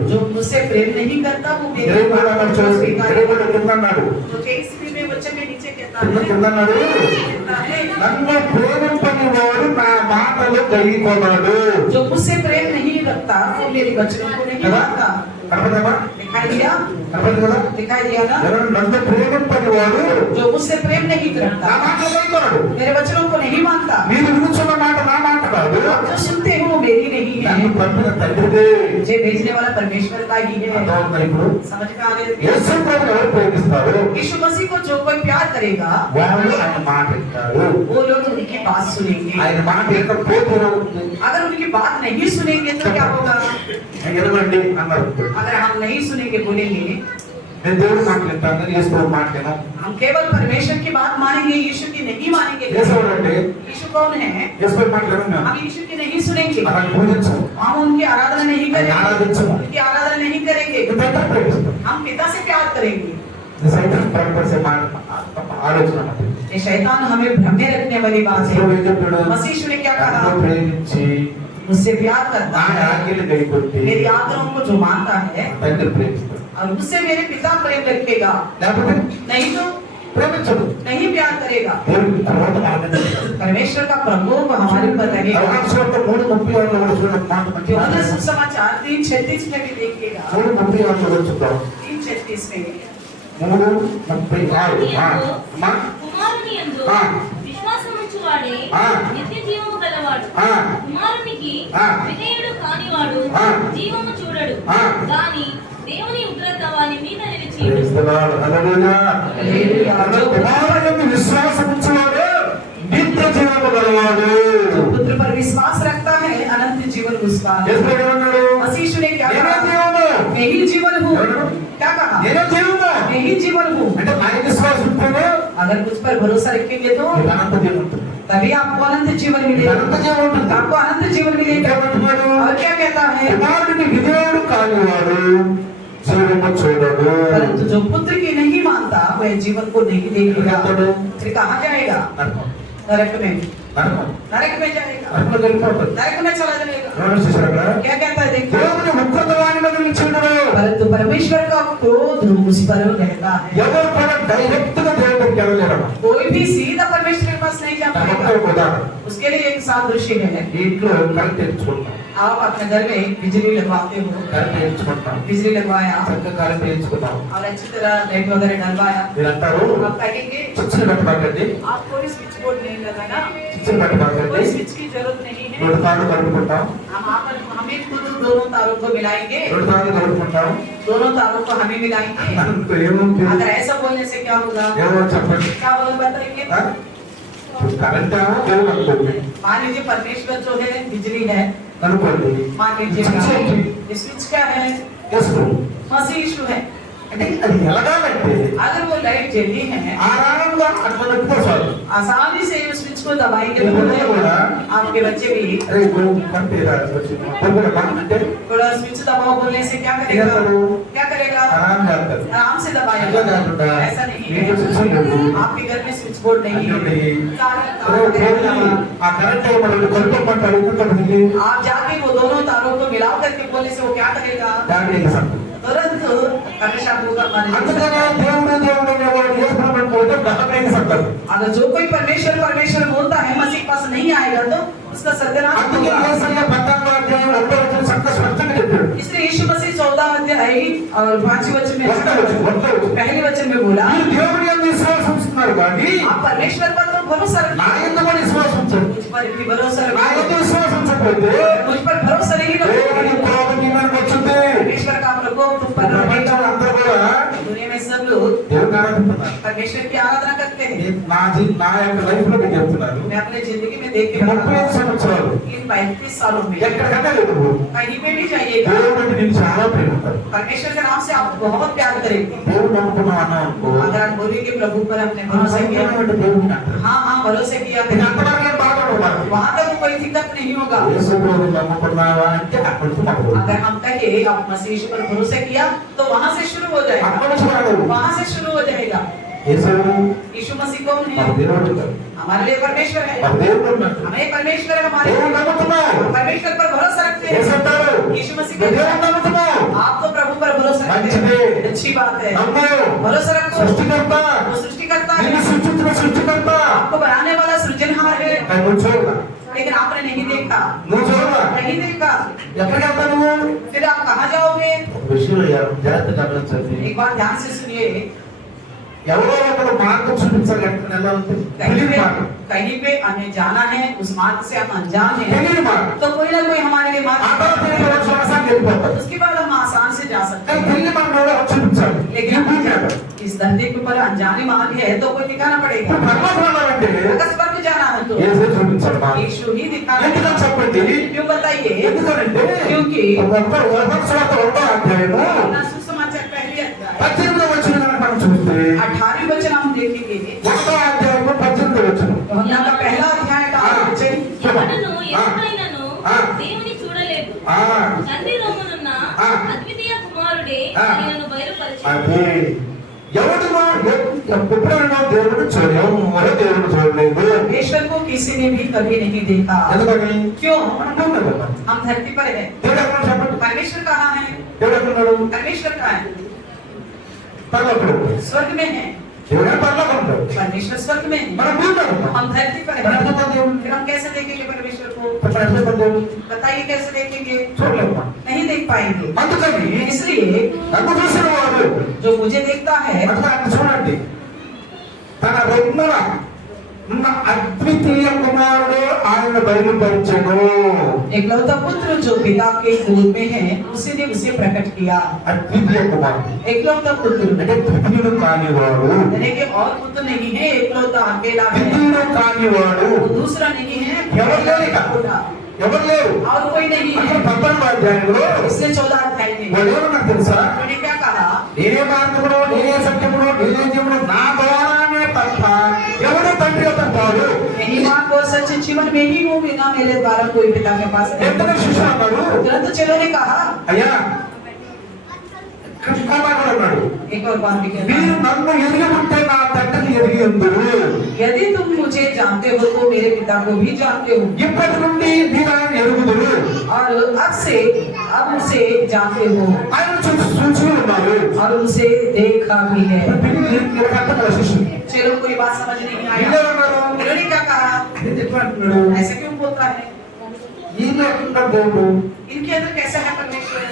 जो मुझसे प्रेम नहीं करता वो मेरी ఇరవై बात को మూడు स्वीकार ఇరవై नहीं మూడు కింద అన్నాడు. तो इसलिए मैं वचन में नीचे कहता కింద है కింద అన్నాడు, कहता है నన్ను ప్రేమింపని వాడు నా మాటలు గైకొనడు. जो मुझसे प्रेम नहीं रखता वो मेरी वचनों को नहीं मानता। కనపడమా? दिखाई दिया కనపడదు కదా? दिखाई दिया ना। ఎవరు నన్ను ప్రేమింపని వాడు जो मुझसे प्रेम नहीं నా रखता మాటలు గైకొనడు. मेरे वचनों को नहीं मानता। మీరు వినుచున్న మాట నా మాట కాదు, जो सुनते हो वो मेरी नहीं నన్ను है, పంపిన తండ్రిదే. मुझे भेजने वाला परमेश्वर का ही है। అర్థమవుతుందా ఇప్పుడు? समझ में आ रहे हैं? యేసు ప్రభువుని ఎవరు ప్రేమిస్తారో यीशु मसीह को जो कोई प्यार करेगा వాళ్ళు ఆయన మాట వింటారు. वो लोग उनकी बात सुनेंगे। ఆయన మాట వినకపోతే अगर उनकी बात नहीं सुनेंगे तो क्या होगा? వినమండి అన్నారు. अगर हम नहीं सुनेंगे बोलेंगे నేను దేవుడి మాట వింటాను కానీ యేసు ప్రభు మాట వినం. हम केवल परमेश्वर की बात मानेंगे, यीशु की नहीं मानेंगे। యేసు ఎవరు అంటే यीशु कौन है? యేసు ప్రభు మాట వినం. हम यीशु की नहीं सुनेंगे, అతను పూజించం, हम उनकी आराधना नहीं ఆయన करेंगे, ఆరాధించము. उनकी आराधना नहीं करेंगे। ఇదంతా ప్రేమిస్తాం. हम पिता से प्यार करेंगे। ఇది సైతాన్ పరపరిసే ఆలోచన అన్నమాట. ये शैतान हमें भ्रम में रखने वाली बात యేసు ప్రభు है। ఏం చెప్పాడు? मसीह ने क्या कहा? నన్ను ప్రేమించి मुझसे प्यार करता నా है, ఆజ్ఞలు గైకొట్టి मेरी आज्ञाओं को जो मानता है తండ్రి ప్రేమిస్తాడు. और मुझसे मेरे पिता प्रेम रखेगा, లేకపోతే नहीं तो ప్రేమించడు. नहीं प्यार करेगा। దేవుడికి క్రోధం ఆనందించడు. परमेश्वर का प्रकोप हमारे ऊपर रहेगा। అవకాశంతో 3:36 కూడా చూడండి, మాట మంచిగా యోహాను ఉంది. सुसमाचार 3:36 में भी देखिएगा। 3:36 కూడా చూద్దాం. 3:36 में 3:36 అమ్మా. కుమారుని యందు ఆ. విశ్వాసముంచువాడే ఆ. నిత్య జీవము గలవాడు. ఆ. కుమారునికి ఆ. విధేయుడు కానివాడు ఆ. జీవము చూడడు. ఆ. గాని దేవుని ఉగ్రత వాని మీద నిలిచి Praise the Lord. Hallelujah. Hallelujah. కుమారుని విశ్వాసముంచువాడు నిత్య జీవము గలవాడు. जो पुत्र पर विश्वास रखता है अनंत जीवन उसका है। యేసు ప్రభు ఏమన్నాడు? मसीह ने क्या నేనే कहा? జీవము. मैं ही जीवन हूँ। क्या कहा? నేనే జీవము. मैं ही जीवन हूँ। అంటే ఆయన విశ్వాసం ఉంటేనే अगर मुझ पर भरोसा रखेंगे तो నీకు అనంత జీవం ఉంటుంది. तभी आपको अनंत जीवन నీకు मिलेगा। అనంత జీవం ఉంటుంది. आपको अनंत जीवन मिलेगा। ఏమంటున్నాడు? और क्या कहता है? కుమారుడికి విధేయుడు కానివాడు జీవము చూడడు. परंतु जो पुत्र की नहीं मानता वह जीवन को नहीं देखेगा। फिर कहाँ जाएगा? నరకం. नरक में। నరకం. नरक में जाएगा, నరకంలో వెళ్ళిపోతాడు. नरक में चला जाएगा। ఎవరు చూశారు అక్కడ? क्या कहता है देखो? దేవుని ఉగ్రత వాని మీద నిలిచిండు. परंतु परमेश्वर का क्रोध उस पर रहता है। ఎవరు కూడా డైరెక్ట్ గా దేవుడి దగ్గరికి వెళ్ళలేరు. कोई भी सीधा परमेश्वर के पास नहीं जा నాకు पाएगा। ఒక ఉదాహరణ. उसके लिए एक सादृश्य है। ఈ ఇంట్లో కరెంట్ తెచ్చుకుంటాం. आप अपने घर में बिजली लगवाते हो, కరెంట్ తెచ్చుకుంటాం. बिजली लगवाया చక్కగా కరెంట్ తెచ్చుకుంటాం. और अच्छी तरह लाइट वगैरह डलवाया। మీరు అంటారు आप कहेंगे స్విచ్లు పెట్టబాకండి, आप कोई स्विच बोर्ड नहीं लगाना, స్విచ్లు పెట్టబాకండి, कोई स्विच की जरूरत नहीं है। 2 తాళ్ళు కలుపుకుంటాం, हमें खुद दोनों तारों को मिलाएंगे, 2 తాళ్ళు కలుపుకుంటాం. दोनों तारों को हमें मिलाएंगे। అంత ఏముంది? अगर ऐसा बोलने से क्या होगा? ఏమో చెప్పండి. क्या होगा बताइए? ఆ? కరెంట్ దేవుడు అనుకోండి. मान लीजिए परमेश्वर जो है बिजली है, అనుకోండి. मान लीजिए ये स्विच क्या है? యేసు मसीह यीशु है। అంటే అది ఎలాగాలంటే अगर वो लाइट जली है, ఆరాంగా అట్లా నొక్కితే చాలు. आसानी से उस स्विच को दबाएंगे तो ये बोलते हैं बोला। आपके बच्चे भी అరే కంటే అంటే थोड़ा स्विच दबाओ बोलने से क्या करेगा? क्या करेगा? ఆరాం చేస్తారు. आराम से అట్లా दबाएगा। కాకుండా ऐसा नहीं నీకు है। స్విచ్ లేదు. आपके घर में स्विच बोर्ड नहीं అన్నీ है। ఉన్నాయి. ఆ కరెంట్ మనం కొనుక్కోమంట అడుగుతుంది. आप जाके वो दोनों तारों को मिला करके बोलने से वो क्या करेगा? దాన్ని సంగతి. तुरंत हमेशा होगा हमारे जीवन అందుకనే में। దేవుడు దేవుడు అనేవాడు యేసు ప్రభువుని పోతే దహనమైన సంగతి. अगर जो कोई परमेश्वर परमेश्वर बोलता है मसीह के पास नहीं आएगा तो उसका सत्यानाश అందుకే होगा। యేసయ్య 18వ అధ్యాయం 1వ వచనం చక్కగా స్పష్టంగా చెప్పాడు. इसलिए यीशु मसीह 14 अध्याय और 5 वचन में 1వ వచనం. पहले वचन में बोला, మీరు దేవుని యందు విశ్వాసం ఉంచుతున్నారు కానీ आप परमेश्वर पर तो भरोसा నా रखिए, యందు కూడా విశ్వాసం ఉంచండి. मुझ पर भी भरोसा నా रखिए। యందు విశ్వాసం ఉంచకపోతే मुझ पर भरोसा नहीं దేవుని रखोगे కోపం మీ మీదకి వచ్చింది. परमेश्वर का प्रकोप तुम पर रहेगा। ప్రపంచంలో అందరూ కూడా दुनिया में सब लोग దేవుని ఆరాధిస్తున్నారు. परमेश्वर की आराधना करते हैं। నా యొక్క లైఫ్ లో మీకు చెప్తున్నాను. मैं अपने जिंदगी में देख के 35 సంవత్సరాలు इन 35 सालों में ఎక్కడికన్నా లేదు. कहीं पे भी जाइएगा, దేవుడు అంటే నేను చాలా ప్రేమిస్తాను. परमेश्वर के नाम से आप बहुत प्यार करेंगे। దేవుడు నమ్ముకున్నావు అన్నావు అనుకో, अगर आप बोलेंगे प्रभु पर आपने भरोसा किया, అంటే దేవుడిని అంటారు. हाँ हाँ भरोसे किया, నేను అంతవరకు ఏం బాధపడవాలి. वहाँ तक कोई दिक्कत नहीं होगा। యేసు ప్రభువుని నమ్ముకున్నావా అంటే అక్కడి నుంచి మొదలు. अगर हम कहे आप मसीह यीशु पर भरोसा किया तो वहाँ से शुरू हो जाएगा, అక్కడి నుంచి మొదలు. वहाँ से शुरू हो जाएगा। యేసు यीशु मसीह कौन మన है? దేవుడు కాదు. हमारे लिए परमेश्वर है, మన దేవుడు ఉన్నాడు. हमें परमेश्वर है हमारे దేవుడు लिए। నమ్ముతున్నావు. हम परमेश्वर पर भरोसा रखते हैं। యేసంటారు, यीशु मसीह నువ్వు कहता దేవుడు है, నమ్ముతున్నావు. आप तो प्रभु पर भरोसा रखते మంచిదే. हैं, अच्छी बात है। నమ్ము. भरोसा रखो, సృష్టికర్త, वो सृष्टिकर्ता है, నిన్ను సృష్టించిన సృష్టికర్త. आपको बनाने वाला सृजनहार है। కానీ నువ్వు చూడలా, लेकिन आपने नहीं देखा, నువ్వు చూడలా. नहीं देखा, ఎక్కడికి వెళ్తావు నువ్వు? फिर आप कहाँ जाओगे? ఒక విషయం జాగ్రత్తగా గమనించండి. एक बात ध्यान से सुनिए, ఎవరో ఒకరు మార్గం చూపించాలి ఎక్కడ వెళ్ళాలంటే తెలియని మార్గం. कहीं पे हमें जाना है, उस मार्ग से हम अनजान हैं, తెలియని మార్గం. तो कोई ना कोई हमारे लिए ఆ मार्ग, తర్వాత తెలియని వాళ్ళు శ్వాసానికి వెళ్ళిపోతారు. उसके बाद हम आसान से जा सकते కానీ हैं। తెలియని మార్గం ఎవరో చూపించాలి. लेकिन భూమి మీద. इस धरती के ऊपर अनजाने मार्ग है तो कोई दिखाना ఇప్పుడు पड़ेगा। పరలోకం వెళ్ళాలంటే अगर स्वर्ग जाना है तो యేసే చూపించాలి మార్గం. यीशु ही दिखाना ఎందుకని है। చెప్పండి? क्यों बताइए? ఎందుకంటే क्योंकि ఒకటో అధ్యాయము अपना सुसमाचार पहले अध्याय 18వ వచనం మనం చూస్తే 18वें वचन हम देखेंगे। ఒకటో అధ్యాయము 18వ వచనం. यूहन्ना का पहला अध्याय का वचन, ఎవడును ఎప్పుడైనను దేవుని చూడలేదు, ఆ తండ్రి రొమ్మునున్న ఆ. అద్వితీయ కుమారుడే ఆ. ఆయనను బయలుపరిచాడు. అదే ఎవడునో ఎప్పుడైనా దేవుడు చూడలేదు, మరో దేవుడు చూడలేదు. परमेश्वर को किसी ने भी कभी नहीं देखा। ఎందుకని? क्यों? మనం భూమి మీద ఉన్నాం. हम धरती पर है। దేవుడు ఎక్కడ చెప్పండి? परमेश्वर कहाँ है? దేవుడు ఎక్కడ ఉన్నాడు? परमेश्वर कहाँ है? పరలోకంలో. स्वर्ग में है। దేవుడే పరలోకంలో. परमेश्वर स्वर्ग में है, మనం భూమి మీద ఉన్నాం. हम धरती पर మనం ఎక్కడ है। దేవుడు? फिर हम कैसे देखेंगे परमेश्वर को? మనం ఎక్కడ దేవుడు? बताइए कैसे देखेंगे? చూడలేము. नहीं देख पाएंगे। అందుకని इसलिए నన్ను చూసిన వాడు जो मुझे देखता है, అందుకని ఆయన చూడండి, తన రొమ్మున ఉన్న అద్వితీయ కుమారుడు ఆయన బయలుపరిచెను. एकलौता पुत्र जो पिता के गोद में है, उसी ने उसे प्रकट किया। అద్వితీయ కుమారుడు एकलौता पुत्र, అంటే ద్వితీయుడు కానివాడు, यानी कि और पुत्र नहीं है, एकलौता अकेला है, ద్వితీయుడు కానివాడు. वो दूसरा नहीं है, ఎవరు లేరు ఇక? छोटा, ఎవరు లేరు. और कोई नहीं అక్కడ है। 18వ అధ్యాయంలో इसलिए 14 अध्याय में వాడు ఏమో నాకు తెలుసా, उन्होंने क्या कहा? నేనే మార్గమును, నేనే సత్యమును, నేనే జీవమును, నా ద్వారానే తప్ప ఎవడు తండ్రి వద్దకు పోడు. यही बात और सच जीवन में ही हूँ, बिना मेरे द्वारा कोई पिता के पास नहीं। ఎంతనే శిష్యులు అన్నాడు, तुरंत चलो ने कहा, అయ్యా ఇంకా మాట అన్నాడు, एक और बात भी कहना, మీరు నన్ను ఎరిగి ఉంటే నా తండ్రిని ఎరిగి ఉందురు. यदि तुम मुझे जानते हो तो मेरे पिता को भी जानते हो, ఇప్పటి నుండి మీరు ఆయన ఎరుగుదురు. और अब उसे जानते हो ఆయన చూసి ఉన్నారు. और उसे देखा भी है। వీళ్ళకి అర్థం కాదు శిష్యులు. चलो कोई बात समझ नहीं आई। వీళ్ళు ఏమన్నారు? उन्होंने क्या कहा? ఏం చెప్పంటున్నాడు? ऐसे क्यों बोलता है? ఈయన ఎట్లున్నాడు దేవుడు? इनके अंदर कैसा है परमेश्वर?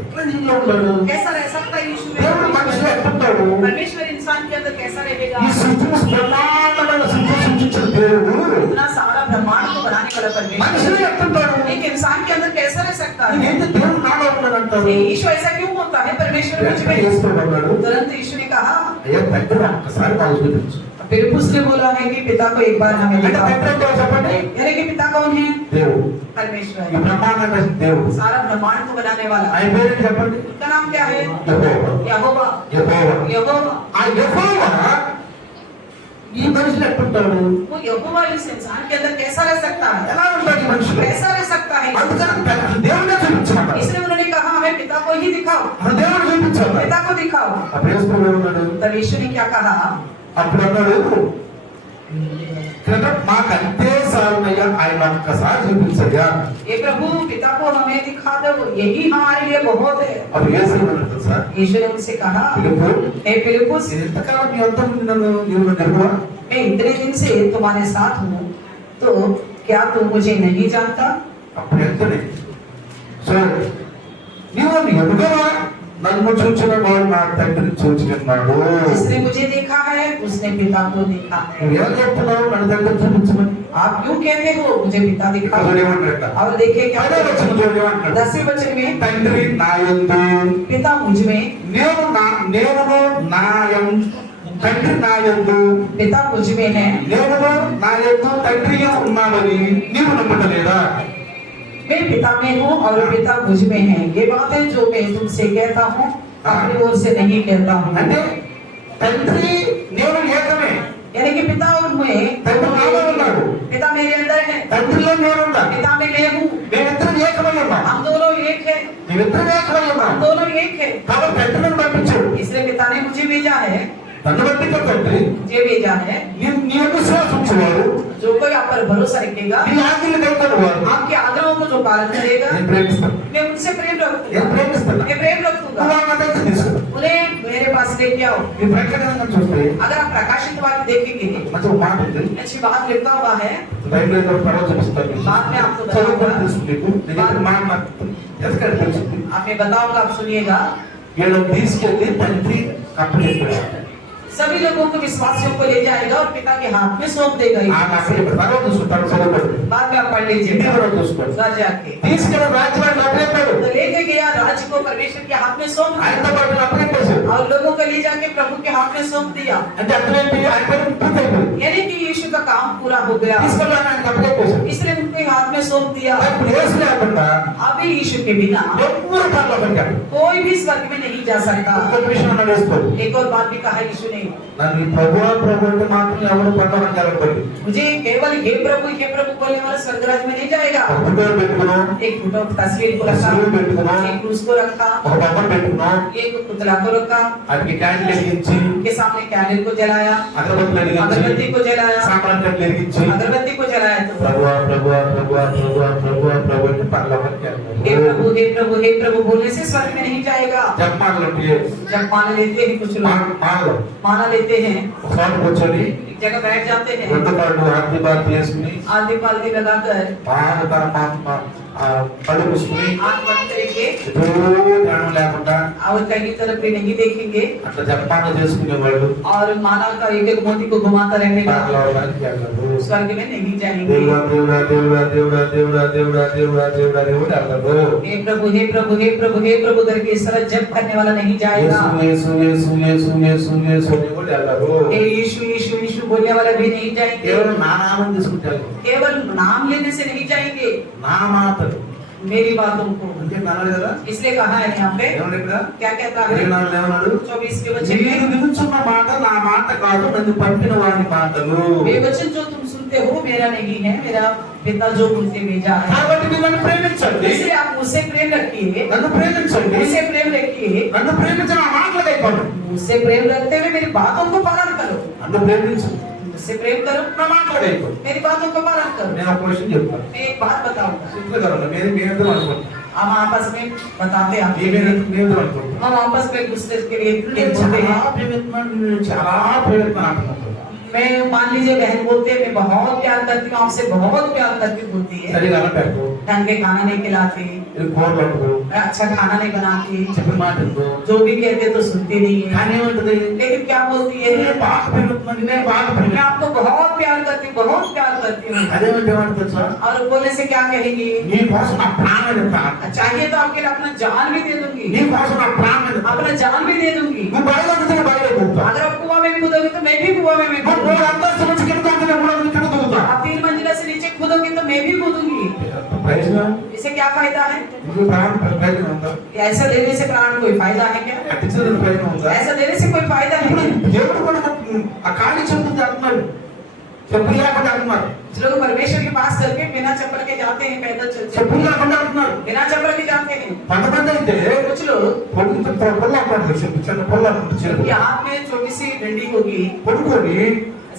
ఎట్లా ఈయనలో ఉన్నాడు? कैसा रह सकता है यीशु దేవుడు మనిషిలో में? ఎట్లుంటాడు? परमेश्वर इंसान के अंदर कैसा रहेगा? ఈ సృష్టిని బ్రహ్మాండమైన సృష్టి సృష్టించిన దేవుడు इतना सारा ब्रह्मांड को बनाने वाला परमेश्वर మనిషిలో ఎట్లుంటాడు? एक इंसान के अंदर कैसा रह सकता है? ఏంటి దేవుడు నాలో ఉన్నాడు అంటారు? ये यीशु ऐसा क्यों बोलता है? परमेश्वर मुझ వెంటనే में। యేసు అన్నాడు, तुरंत यीशु ने कहा, అయ్యా పెద్దరా ఒక్కసారి మాకు చూపించు. फिर उसने बोला है कि पिता को एक बार हमें అంటే दिखाओ। పెద్ద ఎవరు చెప్పండి? यानी कि पिता कौन है? దేవుడు. ఈ परमेश्वर, బ్రహ్మాండమైన దేవుడు. सारा ब्रह्मांड को बनाने वाला। ఆయన పేరు చెప్పండి? उसका नाम क्या है? యెహోవా. यहोवा। యెహోవా. यहोवा, ఆ యెహోవా ఈ మనిషిలో ఎట్లుంటాడు? वो यहोवा इस इंसान के अंदर कैसा रह सकता है? ఎలా ఉంటాడు ఈ మనిషిలో? कैसा रह सकता है? అందుకని దేవుడే చూపించమన్నాడు. इसलिए उन्होंने कहा हमें पिता को ही दिखाओ, మన దేవుడు చూపించాలి. पिता को दिखाओ। అప్పుడు యేసు ప్రభు ఏమన్నాడు? तब यीशु ने क्या कहा? అప్పుడు అన్నాడు, మాకు అంతే సార్లయ్యా, ఆయన ఒక్కసారి చూపించయ్యా. ये प्रभु पिता को हमें दिखा दो, यही हमारे लिए बहुत है। అప్పుడు యేసు ఏమన్నాడు సార్? यीशु ने उनसे कहा, పిలుపు, हे फिलिप्पुस, ఎంతకాలం మీ అంతా నన్ను నిలువ? मैं इतने दिन से तुम्हारे साथ हूँ, तो क्या तुम मुझे नहीं जानता? అప్పుడు ఎంతనే సార్ నీవు ఎదుగవా? నన్ను చూచిన వాడు నా తండ్రిని చూచిన్నాడు. जिसने मुझे देखा है उसने पिता को देखा है। నువ్వేం చెప్తున్నావు? మన దగ్గర చూపించమని. आप क्यों कहते हो मुझे पिता दिखाओ? ఇక్కడ ఏమంటాడట? और देखिए क्या అదే వచ్చిన చూడు ఏమంటాడు? 10वें वचन में, తండ్రి నా యందు पिता मुझ में, నేను నా తండ్రి నా యందు पिता मुझ में है, నేను నా యందు తండ్రి ఉన్నామని నీవు నమ్మటలేదా? मैं पिता में हूँ और पिता मुझ में है। ये बातें जो मैं तुमसे कहता हूँ अपनी ओर से नहीं कहता हूँ। అంటే తండ్రి నేను ఏకమే. यानी कि पिता और मैं, తండ్రి నాలో ఉన్నాడు, पिता मेरे अंदर है, తండ్రిలో నేనున్నా, पिता में मैं हूँ, మేమిద్దరం ఏకమై ఉన్నాం. हम दोनों एक है, మేమిద్దరం ఏకమై ఉన్నాం. हम दोनों एक है। కాబట్టి తండ్రి నన్ను పంపించాడు. इसलिए पिता ने मुझे भेजा है, నన్ను పంపించాడు తండ్రి. मुझे भेजा है। నీ విశ్వాసం నమ్మకించేవారు, जो कोई आप पर भरोसा रखेगा, నీ ఆజ్ఞలు కైకొనేవారు आपके आग्रहों को जो पालन करेगा, నేను ప్రేమిస్తాను. मैं उनसे प्रेम నేను रखूंगा, ప్రేమిస్తాను. मैं प्रेम रखूंगा। నువ్వు నా దగ్గర తీసుకురా. उन्हें मेरे पास लेके आओ। ఈ ప్రకటన చూస్తే अगर आप प्रकाशित वाक्य देखेंगे, మంచి ఒక మాట ఉంది. अच्छी बात लिखा हुआ है। లైబ్రరీలో తర్వాత చూపిస్తాను. बाद में आपको చదువుకొని बताऊंगा, తెలుసు మీకు. నేను చెప్పిన మాట నాకు ఎందుకంటే తెలిసింది. आपने बताऊंगा, आप सुनिएगा। వీళ్ళని తీసుకెళ్ళి తండ్రి అప్పచెప్పాడు. सभी लोगों को विश्वासियों को ले जाएगा और पिता के हाथ में सौंप देगा। ఆ అప్పచెప్పాడు. తర్వాత చూసుకుంటారు చదువుకోండి. बाद में आप पढ़ ఇంటి लीजिएगा వరకు చూసుకోండి. घर जाके। తీసుకెళ్ళి రాజ్యాన్ని అప్పచెప్పాడు. तो लेके गया, राज्य को परमेश्वर के हाथ में सौंप ఆయనతో दिया పాటు అప్పచెప్పేశాడు. और लोगों को ले जाके प्रभु के हाथ में सौंप दिया। అంటే అర్థమేంటి? ఆయన పని పూర్తయిపోయింది. यानी कि यीशु का काम पूरा हो गया, తీసుకెళ్ళి ఆయనకు అప్పచెప్పేశాడు. इसलिए उनके हाथ में सौंप दिया। ఇప్పుడు యేసు లేకుండా अभी यीशु के बिना ఎవ్వరూ పరలోకానికి వెళ్ళరు. कोई भी स्वर्ग में नहीं जा सकता। ఒక్క విషయం అన్నాడు యేసు. एक और बात भी कहा यीशु ने, నన్ను ప్రభువా ప్రభు అంటే మాత్రం ఎవరు పరలోకానికి వెళ్ళకూడదు. मुझे केवल हे प्रभु बोलने वाला स्वर्गराज में नहीं जाएगा। పుట్టుకలు పెట్టుకున్నాం, एक फोटो तस्वीर को रखा, तस्वीर పెట్టుకున్నాం, एक क्रूस को रखा, ఒక బొమ్మను పెట్టుకున్నాం, एक पुतला को रखा, వాటికి క్యాండిల్ వెలిగించి, उनके सामने कैंडल को जलाया, అగరబత్తులు వెలిగించి, अगरबत्ती को जलाया, సాంబ్రాణి వెలిగించి, अगरबत्ती को जलाया तो ప్రభువా ప్రభువా ప్రభువా ప్రభువా ప్రభువా ప్రభు అంటే పరలోకానికి हे వెళ్ళరు. प्रभु हे प्रभु हे प्रभु बोलने से स्वर्ग में नहीं जाएगा। జపమాలలు అంటే जब मान लेते हैं कुछ लोग, మాలలు माना लेते हैं, ఒకసారి కూర్చొని एक जगह बैठ जाते हैं, రెండు కాళ్ళు ఆర్తి బాత్ చేసుకుని आधी पालती लगाकर బాగా పరమాత్మ కళ్ళు మూసుకుని आंख बंद करेंगे ఎటూ ధ్యానం లేకుండా और कहीं तरफ भी नहीं देखेंगे అట్లా జపమాల చేసుకునేవాళ్ళు और मानव का एक एक मोती को घुमाता रहने का పరలోకానికి వెళ్ళరు. स्वर्ग में नहीं जाएंगे। దేవుడా దేవుడా దేవుడా దేవుడా దేవుడా దేవుడా దేవుడా దేవుడా దేవుడు వెళ్ళరు. हे प्रभु हे प्रभु हे प्रभु हे प्रभु करके इस तरह जप करने वाला नहीं जाएगा। యేసు యేసు యేసు యేసు యేసు యేసు అని కూడా వెళ్ళరు. हे यीशु यीशु यीशु बोलने वाला भी नहीं जाएंगे। కేవలం నా నామం తీసుకుంటారు. केवल नाम लेने से नहीं जाएंगे, నా మాటలు मेरी बातों को। అంటే అన్నాడు కదా, इसलिए कहा है यहाँ पे, ఏమన్నాడు ఇక్కడ? क्या कहता है 24 ఏమన్నాడు? 24 के वचन మీరు में, వినుచున్న మాట నా మాట కాదు, నన్ను పంపిన వాని మాటలు. वे वचन जो तुम सुनते हो मेरा नहीं है, मेरा पिता जो मुझे भेजा है। కాబట్టి మీరు నన్ను ప్రేమించండి, इसलिए आप मुझसे प्रेम रखिए, నన్ను ప్రేమించండి, मुझसे प्रेम रखिए, నన్ను ప్రేమించిన ఆ మాటలు కైకొనండి. मुझसे प्रेम रखते हुए मेरी बातों को पालन करो। నన్ను ప్రేమించు, मुझसे प्रेम करो, నా మాటలు కైకొను. मेरी बातों का पालन करो। నేను ఒక విషయం చెప్తాను. मैं एक बात बताऊंगा, సింపుల్ గా మేమిద్దరం అనుకుంటాం. हम आपस में बताते हैं, మేమిద్దరం అనుకుంటాం. हम आपस में एक दूसरे के लिए నేను बोलते చాలా हैं। ప్రేమిస్తున్నాను, చాలా ప్రేమిస్తున్నాను అంటున్నాను. मैं मान लीजिए बहन बोलते हैं मैं बहुत प्यार करती हूँ आपसे, बहुत प्यार करती बोलती है, సరిగా అన్నం పెట్టు, ढंग के खाना नहीं खिलाती, ఇది కూరలు వండు, अच्छा खाना नहीं बनाती, చెప్పిన మాట విందు. जो भी कहते तो सुनती नहीं है। కానీ ఏమంటది? लेकिन क्या बोलती है, నేను బాగా ప్రేమిస్తున్నాను, నేను బాగా मैं ప్రేమిస్తున్నాను. आपको बहुत प्यार करती हूँ, बहुत प्यार करती हूँ। అదేమంటే ఏమంటది తెలుసా? और बोलने से क्या कहेगी, నీ కోసం నా ప్రాణం ఇస్తాను, चाहिए तो आपके लिए अपना जान भी दे दूंगी, నీ కోసం నా ప్రాణం ఇస్తాను. अपना जान भी दे दूंगी। నువ్వు బయలు అందుతున్న బయలు కూర్తా, अगर आप कुआं में भी कूदोगे तो मैं भी कुआं में मैं నువ్వు कूदूंगी। 3 అంతస్తు నుంచి కింద దిగుతున్నా, 3 అంతస్తు కింద దిగుతా. आप 3 मंजिला से नीचे कूदोगे तो मैं भी कूदूंगी। ప్రయోజనం? इससे क्या फायदा है, నీకు ప్రాణం ప్రయోజనం ఉందా? ऐसा देने से प्राण कोई फायदा है क्या, అతిశయ ప్రయోజనం ఉందా? ऐसा देने से कोई फायदा ఇప్పుడు नहीं है। దేవుడు కూడా ఆ ఖాళీ చెప్పులు అంటున్నాడు, చెప్పులు లేకుండా అంటున్నారు, कुछ लोग परमेश्वर के पास करके बिना चप्पल के जाते हैं, पैदल चलते చెప్పులు हैं, లేకుండా అంటున్నారు. बिना चप्पल के जाते हैं। కొంతమంది అయితే कुछ लोग పొడుగుతో పొల్ల అంటారు, చెప్పు చిన్న పొల్ల అంటారు, उनके हाथ में छोटी सी डंडी होगी, పడుకొని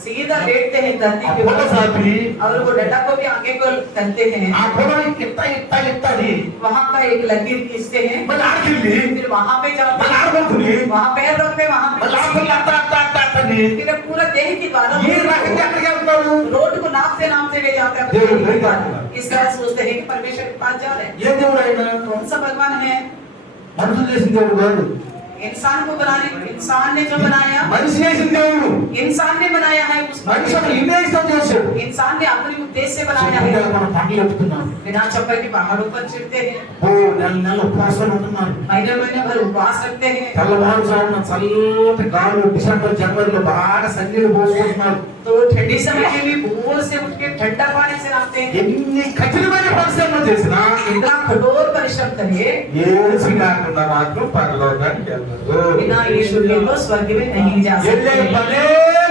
सीधा लेटते हैं धरती ఆ के పొల్ల ऊपर సాపి और वो डंडा को भी आगे को करते हैं, ఆ పొలం ఇట్ట ఇట్ట ఇట్టని वहां का एक लकीर खींचते हैं, మళ్ళీ ఆడికెళ్ళి फिर वहां पे जाते మళ్ళీ हैं, ఆడుకుంటుని वहां पैर रखते हैं, वहां మళ్ళీ पे ఆడుకుని అట్ట అట్ట అట్ట అట్టని फिर पूरा देह के द्वारा ఏ రకంగా ఎక్కడికి వెళ్తారు? रोड को नापते नापते वे जाते हैं देव अपने नहीं देह जाता। पर। इस तरह सोचते हैं कि परमेश्वर के पास जा रहे हैं। ఏ దేవుడు ఆయన? कौन सा भगवान है, మనుషులు చేసిన దేవుడు కాదు, इंसान को बनाने, इंसान ने जो बनाया, మనిషి చేసిన దేవుడు. इंसान ने बनाया है, उस మనిషి ఒక ఇమేజ్ తో చేశాడు. इंसान ने अपने उद्देश्य से बनाया చెప్పులు है। లేకుండా పంటలు ఎక్కుతున్నాం, बिना चप्पल के पहाड़ों पर चढ़ते हैं, ఓ నెల నెల ఉపవాసాలు ఉంటున్నారు, महीने महीने भर उपवास रखते हैं, తెల్లవారుజామున చల్లటి గాలు డిసెంబర్ జనవరిలో బాగా సన్నీళ్ళు పోసుకుంటున్నారు. तो ठंडी समय में भी भोर से उठ के ठंडा पानी से नहाते हैं। ఎన్ని కఠినమైన పరిశ్రమలు చేసినా इतना कठोर परिश्रम करे, ఏసు లేకుండా మాత్రం పరలోకానికి వెళ్ళదు. बिना यीशु के तो स्वर्ग में नहीं जा వెళ్ళే सकते, పనే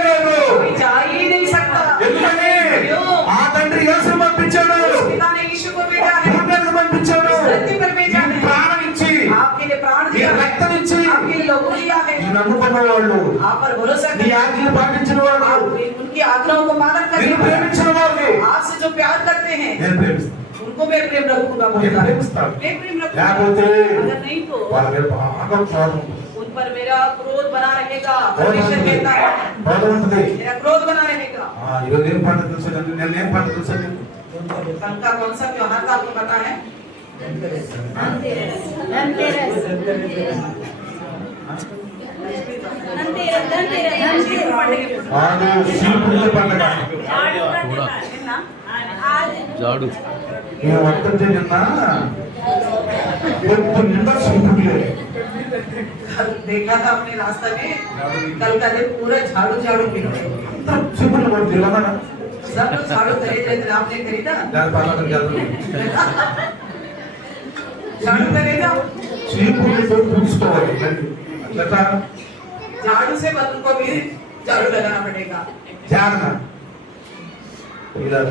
లేదు. कोई जा ही नहीं सकता। ఎందుకని? क्यों? ఆ తండ్రి యేసుని పంపించాడు, पिता ने यीशु को भेजा है, భూమి మీదకి పంపించాడు, धरती पर भेजा నీకు है, ప్రాణం ఇచ్చి, आपके लिए प्राण నీ दिया है, రక్తం ఇచ్చి, आपके लिए लहू दिया है, నీ నమ్ముకున్న వాళ్ళు, आप पर भरोसा నీ करने ఆజ్ఞలు పాటించిన వాళ్ళు, आप उनकी आज्ञाओं को पालन करने నేను ప్రేమించిన వాళ్ళని आपसे जो प्यार करते हैं నేను ప్రేమిస్తాను. उनको मैं प्रेम रखूंगा నేను बोलता है। ప్రేమిస్తాను. मैं प्रेम रखूंगा। లేకపోతే अगर नहीं तो వాళ్ళ మీద బాగా కోపం ఉంటుంది. उन पर मेरा क्रोध बना रहेगा। परमेश्वर कहता है బాధ ఉంటుంది. मेरा क्रोध बना रहेगा। ఈరోజు ఏం పంట తెలుసు, నేను ఏం పంట తెలుసు, कल का कौन सा त्योहार था आपको पता है? శిల్పుల పండుగ. జాడు నేను వస్తుంటే నిన్న పొద్దు నిండా శిల్పులే. कल देखा था अपने रास्ते में, कल का दिन पूरा झाड़ू झाड़ू बिखरे। శిల్పులు కూడా తెలియదా? सब लोग झाड़ू खरीदे थे, आपने खरीदा? झाड़ू खरीदा? శిల్పులతో పూసుకోవాలి. అట్లా झाड़ू से बदन को भी झाड़ू लगाना पड़ेगा। జాగ్రత్త. ఇలా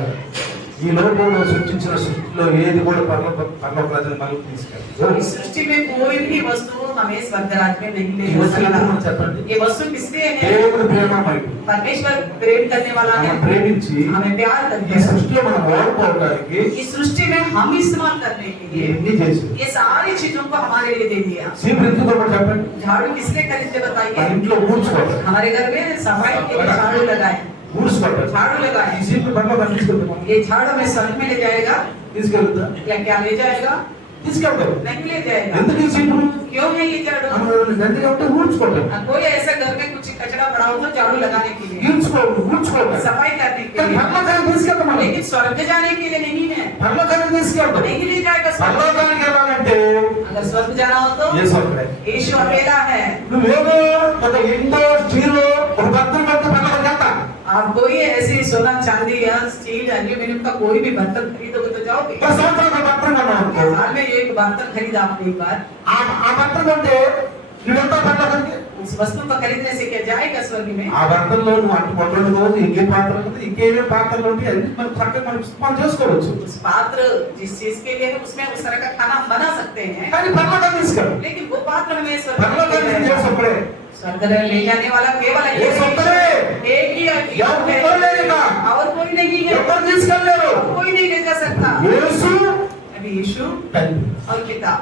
ఈ లోకంలో సృష్టించిన సృష్టిలో ఏది కూడా పరలోక రాజ్యాన్ని మనకు తీసుకెళ్ళదు. इस सृष्टि में कोई भी वस्तु हमें स्वर्ग राज्य में नहीं ले ఈ जा వస్తువులు सकता। మనం చెప్పండి. ये वस्तु किसलिए है? దేవుడు ప్రేమమయుడు. परमेश्वर प्रेम करने वाला है, మనం ప్రేమించి हमें प्यार करते ఈ हैं। సృష్టిలో మనం వాడుకోవడానికి इस सृष्टि में हम इस्तेमाल करने के लिए ఎన్ని చేసింది. ये सारी चीजों को हमारे लिए दे दिया। సీపులు ఎందుకు ఒకటి చెప్పండి. झाड़ू किसने खरीदे మన बताइए? ఇంట్లో ఊడ్చుకోవాలి. हमारे घर में सफाई के लिए झाड़ू लगाए, ఊడ్చుకోవాలి. झाड़ू ఈ लगाए। సీపులు పనిలో తీసుకెళ్తాం. ये झाड़ू में स्वर्ग में ले जाएगा తీసుకెళ్తా या क्या ले जाएगा? తీసుకెళ్తాం. नहीं ले जाएगा। ఎందుకు ఈ సీపులు? क्यों है ये झाड़ू? మనం గంటగా ఉంటే ఊడ్చుకోవటం. कोई ऐसा घर में कुछ कचरा पड़ा हो तो झाड़ू लगाने के लिए, ఊడ్చుకోవటం. सफाई करने के కానీ लिए, పరలోకానికి తీసుకెళ్తాం మనం. लेकिन स्वर्ग जाने के लिए नहीं है। పరలోకానికి తీసుకెళ్తాం. नहीं ले जाएगा स्वर्ग। పరలోకానికి వెళ్ళాలంటే अगर स्वर्ग जाना हो तो యేసు ఒక్కడే. यीशु अकेला है। నువ్వేదో ఒక ఇండో స్టీల్ ఒక బర్తన్ పెట్టి పరలోకానికి వెళ్తా. आप कोई ऐसी सोना चांदी या स्टील एल्यूमिनियम का कोई भी बर्तन खरीदोगे तो जाओगे। ఒక సంవత్సరం ఒక బర్తన్ కొన్నావు అనుకో. साल में एक बर्तन खरीदा आपने एक बार, ఆ బర్తన్ కొంటే నువ్వెంత పరలోకానికి? उस वस्तु को खरीदने से क्या जाएगा स्वर्ग में? ఆ బర్తన్లో నువ్వు అటు పొట్టలు రోజు ఇంకే పాత్రలు ఉంది, ఇంకేమేమి పాత్రలు ఉంటాయి అన్ని మనం చక్కగా మనం చేసుకోవచ్చు. उस पात्र जिस चीज के लिए है उसमें उस तरह का खाना हम बना सकते हैं, కానీ పరలోకానికి తీసుకెళ్ళు. लेकिन वो पात्र हमें स्वर्ग में ले పరలోకానికి जाएगा। యేసు ఒక్కడే. स्वर्ग में ले जाने वाला केवल एक యేసు ఒక్కడే. एक ही ఎవరు లేరు ఇక. और कोई नहीं है, ఎవరు తీసుకెళ్ళలేరు. कोई नहीं ले जा सकता। యేసు अभी यीशु తండ్రి. और पिता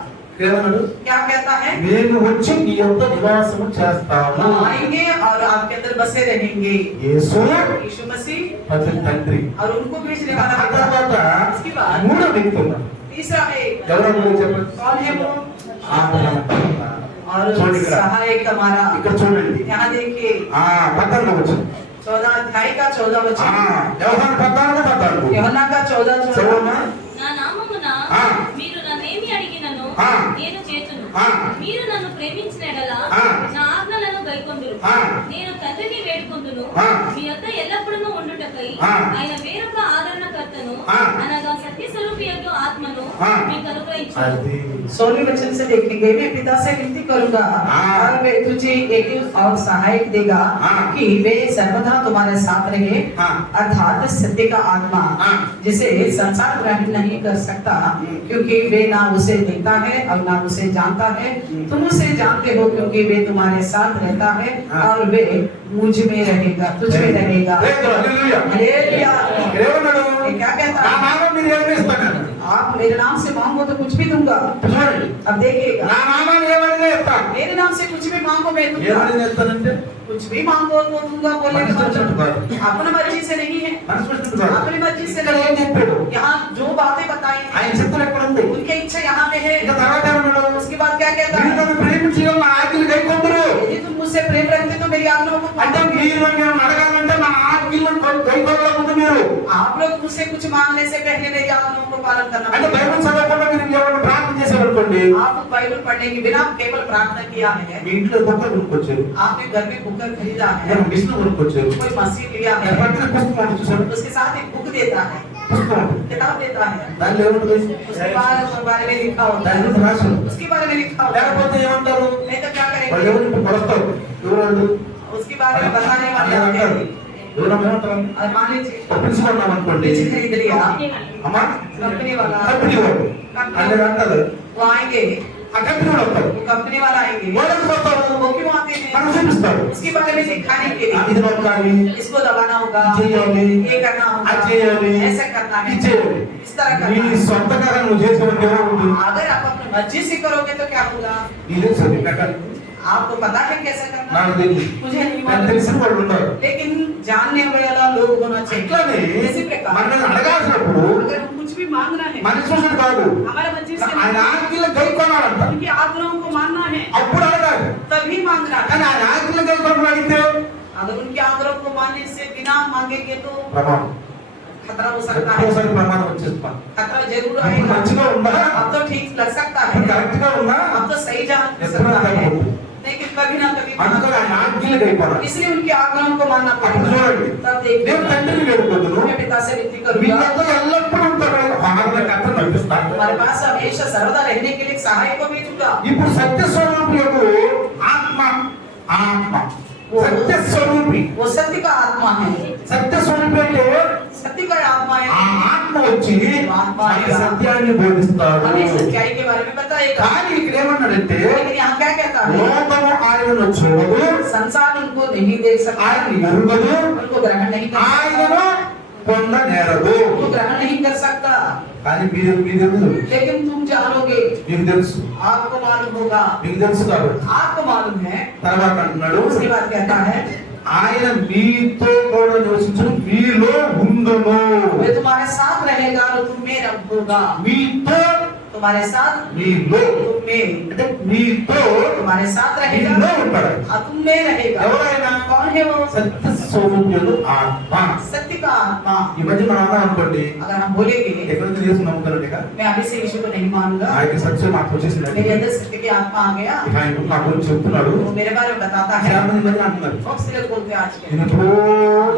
ఏమన్నాడు? क्या कहता है? నేను వచ్చి నీ యొక్క నివాసము చేస్తాను. हम आएंगे और आपके अंदर बसे रहेंगे। యేసు यीशु मसीह ప్రతి తండ్రి. और उनको भेजने ఆ वाला पिता। తర్వాత इसके बाद మూడో వ్యక్తి ఉన్నాడు. तीसरा है, ఎవరో చెప్పండి. कौन है वो? और చూడండి ఇక్కడ. सहायक हमारा। ఇక్కడ చూడండి. यहाँ देखिए 14 వచ్చింది. 14 अध्याय का 14 वचन, యోహాను 14 యూహన్నా का 14 చదవమ్మా. నా నామమున ఆ. మీరు నన్నేమి అడిగినను ఆ. నేను చేతును. ఆ. మీరు నన్ను ప్రేమించిన ఎడల ఆ. నా ఆజ్ఞలను గైకొందురు. ఆ. నేను తండ్రిని వేడుకొందును, ఆ. మీ యొద్ద ఎల్లప్పుడూ ఉండుటకై ఆ. ఆయన వేరొక ఆదరణకర్తను ఆ. అనగా సత్యస్వరూపి యొక్క ఆత్మను ఆ. మీకు అనుగ్రహించును. అది 16वें वचन से देखेंगे, मैं पिता से विनती करूंगा हाँ। और वे तुझे एक और सहायक देगा हाँ। कि वे सर्वदा तुम्हारे साथ रहे, हाँ। अर्थात सत्य का आत्मा, हाँ। जिसे संसार ग्रहण नहीं कर सकता क्योंकि वे ना उसे देखता है और ना उसे जानता है। तुम उसे जानते हो क्योंकि वे तुम्हारे साथ रहता है हाँ। और वे मुझ में रहेगा, तुझ में रहेगा। హల్లెలూయా. हालेलुया। ఏమన్నాడు? ये क्या कहता నా है? నామం మీరు ఏమని ఇస్తాను? आप मेरे नाम से मांगो तो कुछ भी दूंगा। చూడండి. अब देखिएगा, నా నామాన్ని ఏమని ఇస్తాను? मेरे नाम से कुछ भी मांगो मैं दूंगा। ఏమని ఇస్తానంటే कुछ भी मांगो तो दूंगा बोले మనసు వచ్చినట్టు కాదు. अपनी मर्जी से नहीं है, మనసు వచ్చినట్టు కాదు. अपनी मर्जी से ఇక్కడ नहीं ఏం है। చెప్పాడు? यहाँ जो बातें बताई हैं ఆయన చిత్తం ఎక్కడ ఉంది? उनकी इच्छा यहाँ पे है। ఇక తర్వాత ఏమన్నాడు? उसके बाद क्या कहता మీరు है? నన్ను ప్రేమించగల నా ఆజ్ఞలు గైకొందురు. यदि तुम मुझसे प्रेम रखते तो मेरी आज्ञाओं को అంటే मानोगे। మీరు నన్ను అడగాలంటే నా ఆజ్ఞలను గైకొనడం ముందు మీరు आप लोग मुझसे कुछ मांगने से पहले मेरी आज्ञाओं को पालन करना అంటే पड़ेगा। బైబిల్ చదవకుండా మీరు ఇంకేమైనా ప్రార్థన చేశారనుకోండి, आप बाइबल पढ़ने के बिना केवल प्रार्थना किया है, మీ ఇంట్లో కుక్కర్ కొనుక్కొచ్చారు, आपने घर में कुकर खरीदा है, నేను మిషన్ కొనుక్కొచ్చారు, कोई मशीन लिया है, పక్కన పుస్తకం ఉంటుంది చూసారు, उसके साथ एक बुक देता है, పుస్తకం किताब देता है, దానిలో ఏముంటుంది? उसके बारे में लिखा होता దాని है, గురించి రాసి ఉంటుంది. उसके बारे में लिखा होता है। లేకపోతే ఏమంటారు? नहीं तो क्या వాళ్ళు करेंगे? ఎవరు ఇప్పుడు కొలుస్తారు? ఎవరు వాళ్ళు? उसके बारे में बताने वाले అలా होते అంటారు. हैं। ఎవరు ఏమంటారు? और मान लीजिए ఫ్రిడ్జ్ కొన్నాం అనుకోండి, फ्रिज खरीद लिया, అమ్మా कंपनी वाला కంపెనీ వాడు అంటే అంటారు, वो आएंगे, ఆ కంపెనీ వాడు వస్తారు. वो कंपनी वाला आएंगे, వాళ్ళు ఎందుకు వస్తారు? वो क्यों आते हैं? మనం చూపిస్తారు. उसके बारे में दिखाने के लिए ఇది నొక్కాలి, इसको दबाना होगा, చేయాలి, ये करना होगा, అది చేయాలి, ऐसा करना है, ఇది చేయాలి. इस तरह నీ करना है। సొంతంగా నువ్వు చేసేవంటే ఏమవుతుంది? अगर आप अपनी मर्जी से करोगे तो क्या होगा? ఇదే చదివినట్టు आपको पता है कैसे करना? నాకు తెలియదు. मुझे नहीं నాకు मालूम, తెలిసిన వాళ్ళు ఉన్నారు. लेकिन जानने वाला लोग होना चाहिए। ఇట్లానే इसी प्रकार మనల్ని అడగాల్సినప్పుడు अगर हम कुछ भी मांग रहे हैं, మనిషి చూసిన కాదు, हमारे मर्जी से ఆయన ఆజ్ఞలు గైకొనాలంట. उनकी आज्ञाओं को मानना है, అప్పుడు అడగాలి. तभी मांगना है। కానీ ఆయన ఆజ్ఞలు గైకొనకుండా అడిగితే अगर उनकी आज्ञाओं को मानने से बिना मांगेंगे तो ప్రమాదం. खतरा हो सकता है। ఒక్కోసారి ప్రమాదం వచ్చేస్తా. खतरा जरूर ఇప్పుడు आएगा। మంచిగా ఉందా, अब तो ठीक लग सकता ఇప్పుడు है, కరెక్ట్ గా ఉందా, अब तो सही जा ఎప్పుడైనా सकता है, తగ్గదు. लेकिन कभी ना कभी అందుకని ఆయన ఆజ్ఞలు గైకొనాలి. इसलिए उनकी आज्ञाओं को मानना అప్పుడు पड़ेगा। చూడండి, तब నేను देखिए, తండ్రిని వేడుకోదును, मैं पिता से विनती करूंगा, మీతో ఎల్లప్పుడూ ఉంటాడు. భారత కథ నడిపిస్తాను. हमारे पास हमेशा सर्वदा रहने के लिए एक सहायक को भेजूंगा। ఇప్పుడు సత్య స్వరూపులకు ఆత్మ, ఆత్మ సత్య స్వరూపి. वो सत्य का आत्मा है। సత్య స్వరూపి అంటే सत्य का आत्मा ఆ है, ఆత్మ వచ్చి ఆత్మ మనకి సత్యాన్ని బోధిస్తాడు. हमें सच्चाई के बारे में बताएगा। కానీ ఇక్కడ ఏమన్నాడంటే, लेकिन यहाँ क्या कहता है? లోకము ఆయనను చూడదు, संसार उनको नहीं देख सकता, ఆయన ఎరుగదు, उनको ग्रहण नहीं कर ఆయనను सकता, పొందనేరదు. उनको ग्रहण नहीं कर सकता। కానీ మీరు తెలుసు, लेकिन तुम जानोगे, మీకు తెలుసు, आपको मालूम होगा, మీకు తెలుసు కాబట్టి आपको मालूम है। తర్వాత అంటున్నాడు, उसके बाद कहता है, ఆయన మీతో కూడా నివసించు, మీలో ఉండును. वे तुम्हारे साथ रहेगा और तुम में होगा। మీతో, तुम्हारे साथ, మీలో तुम में, అంటే మీతో, तुम्हारे साथ रहेगा మీలో ఉంటాడు. और तुम में रहेगा। ఎవరైనా कौन है वो? సత్య స్వరూపుడు ఆత్మ. सत्य का आत्मा। ఈ మధ్య మనం అన్నాం అనుకోండి, अगर हम बोलेंगे, ఎక్కడైతే చేసి నమ్ముతారంటే ఇక मैं अभी से यीशु को नहीं मानूंगा, ఆయన సత్యం ఆత్మ వచ్చేసిందండి. मेरे अंदर सत्य की आत्मा आ गया, ఇక ఆయన నా గురించి చెప్తున్నాడు. वो मेरे बारे में बताता है। చాలా మంది మంది అంటున్నారు, बहुत से लोग बोलते हैं आज के, నేను ఎప్పుడో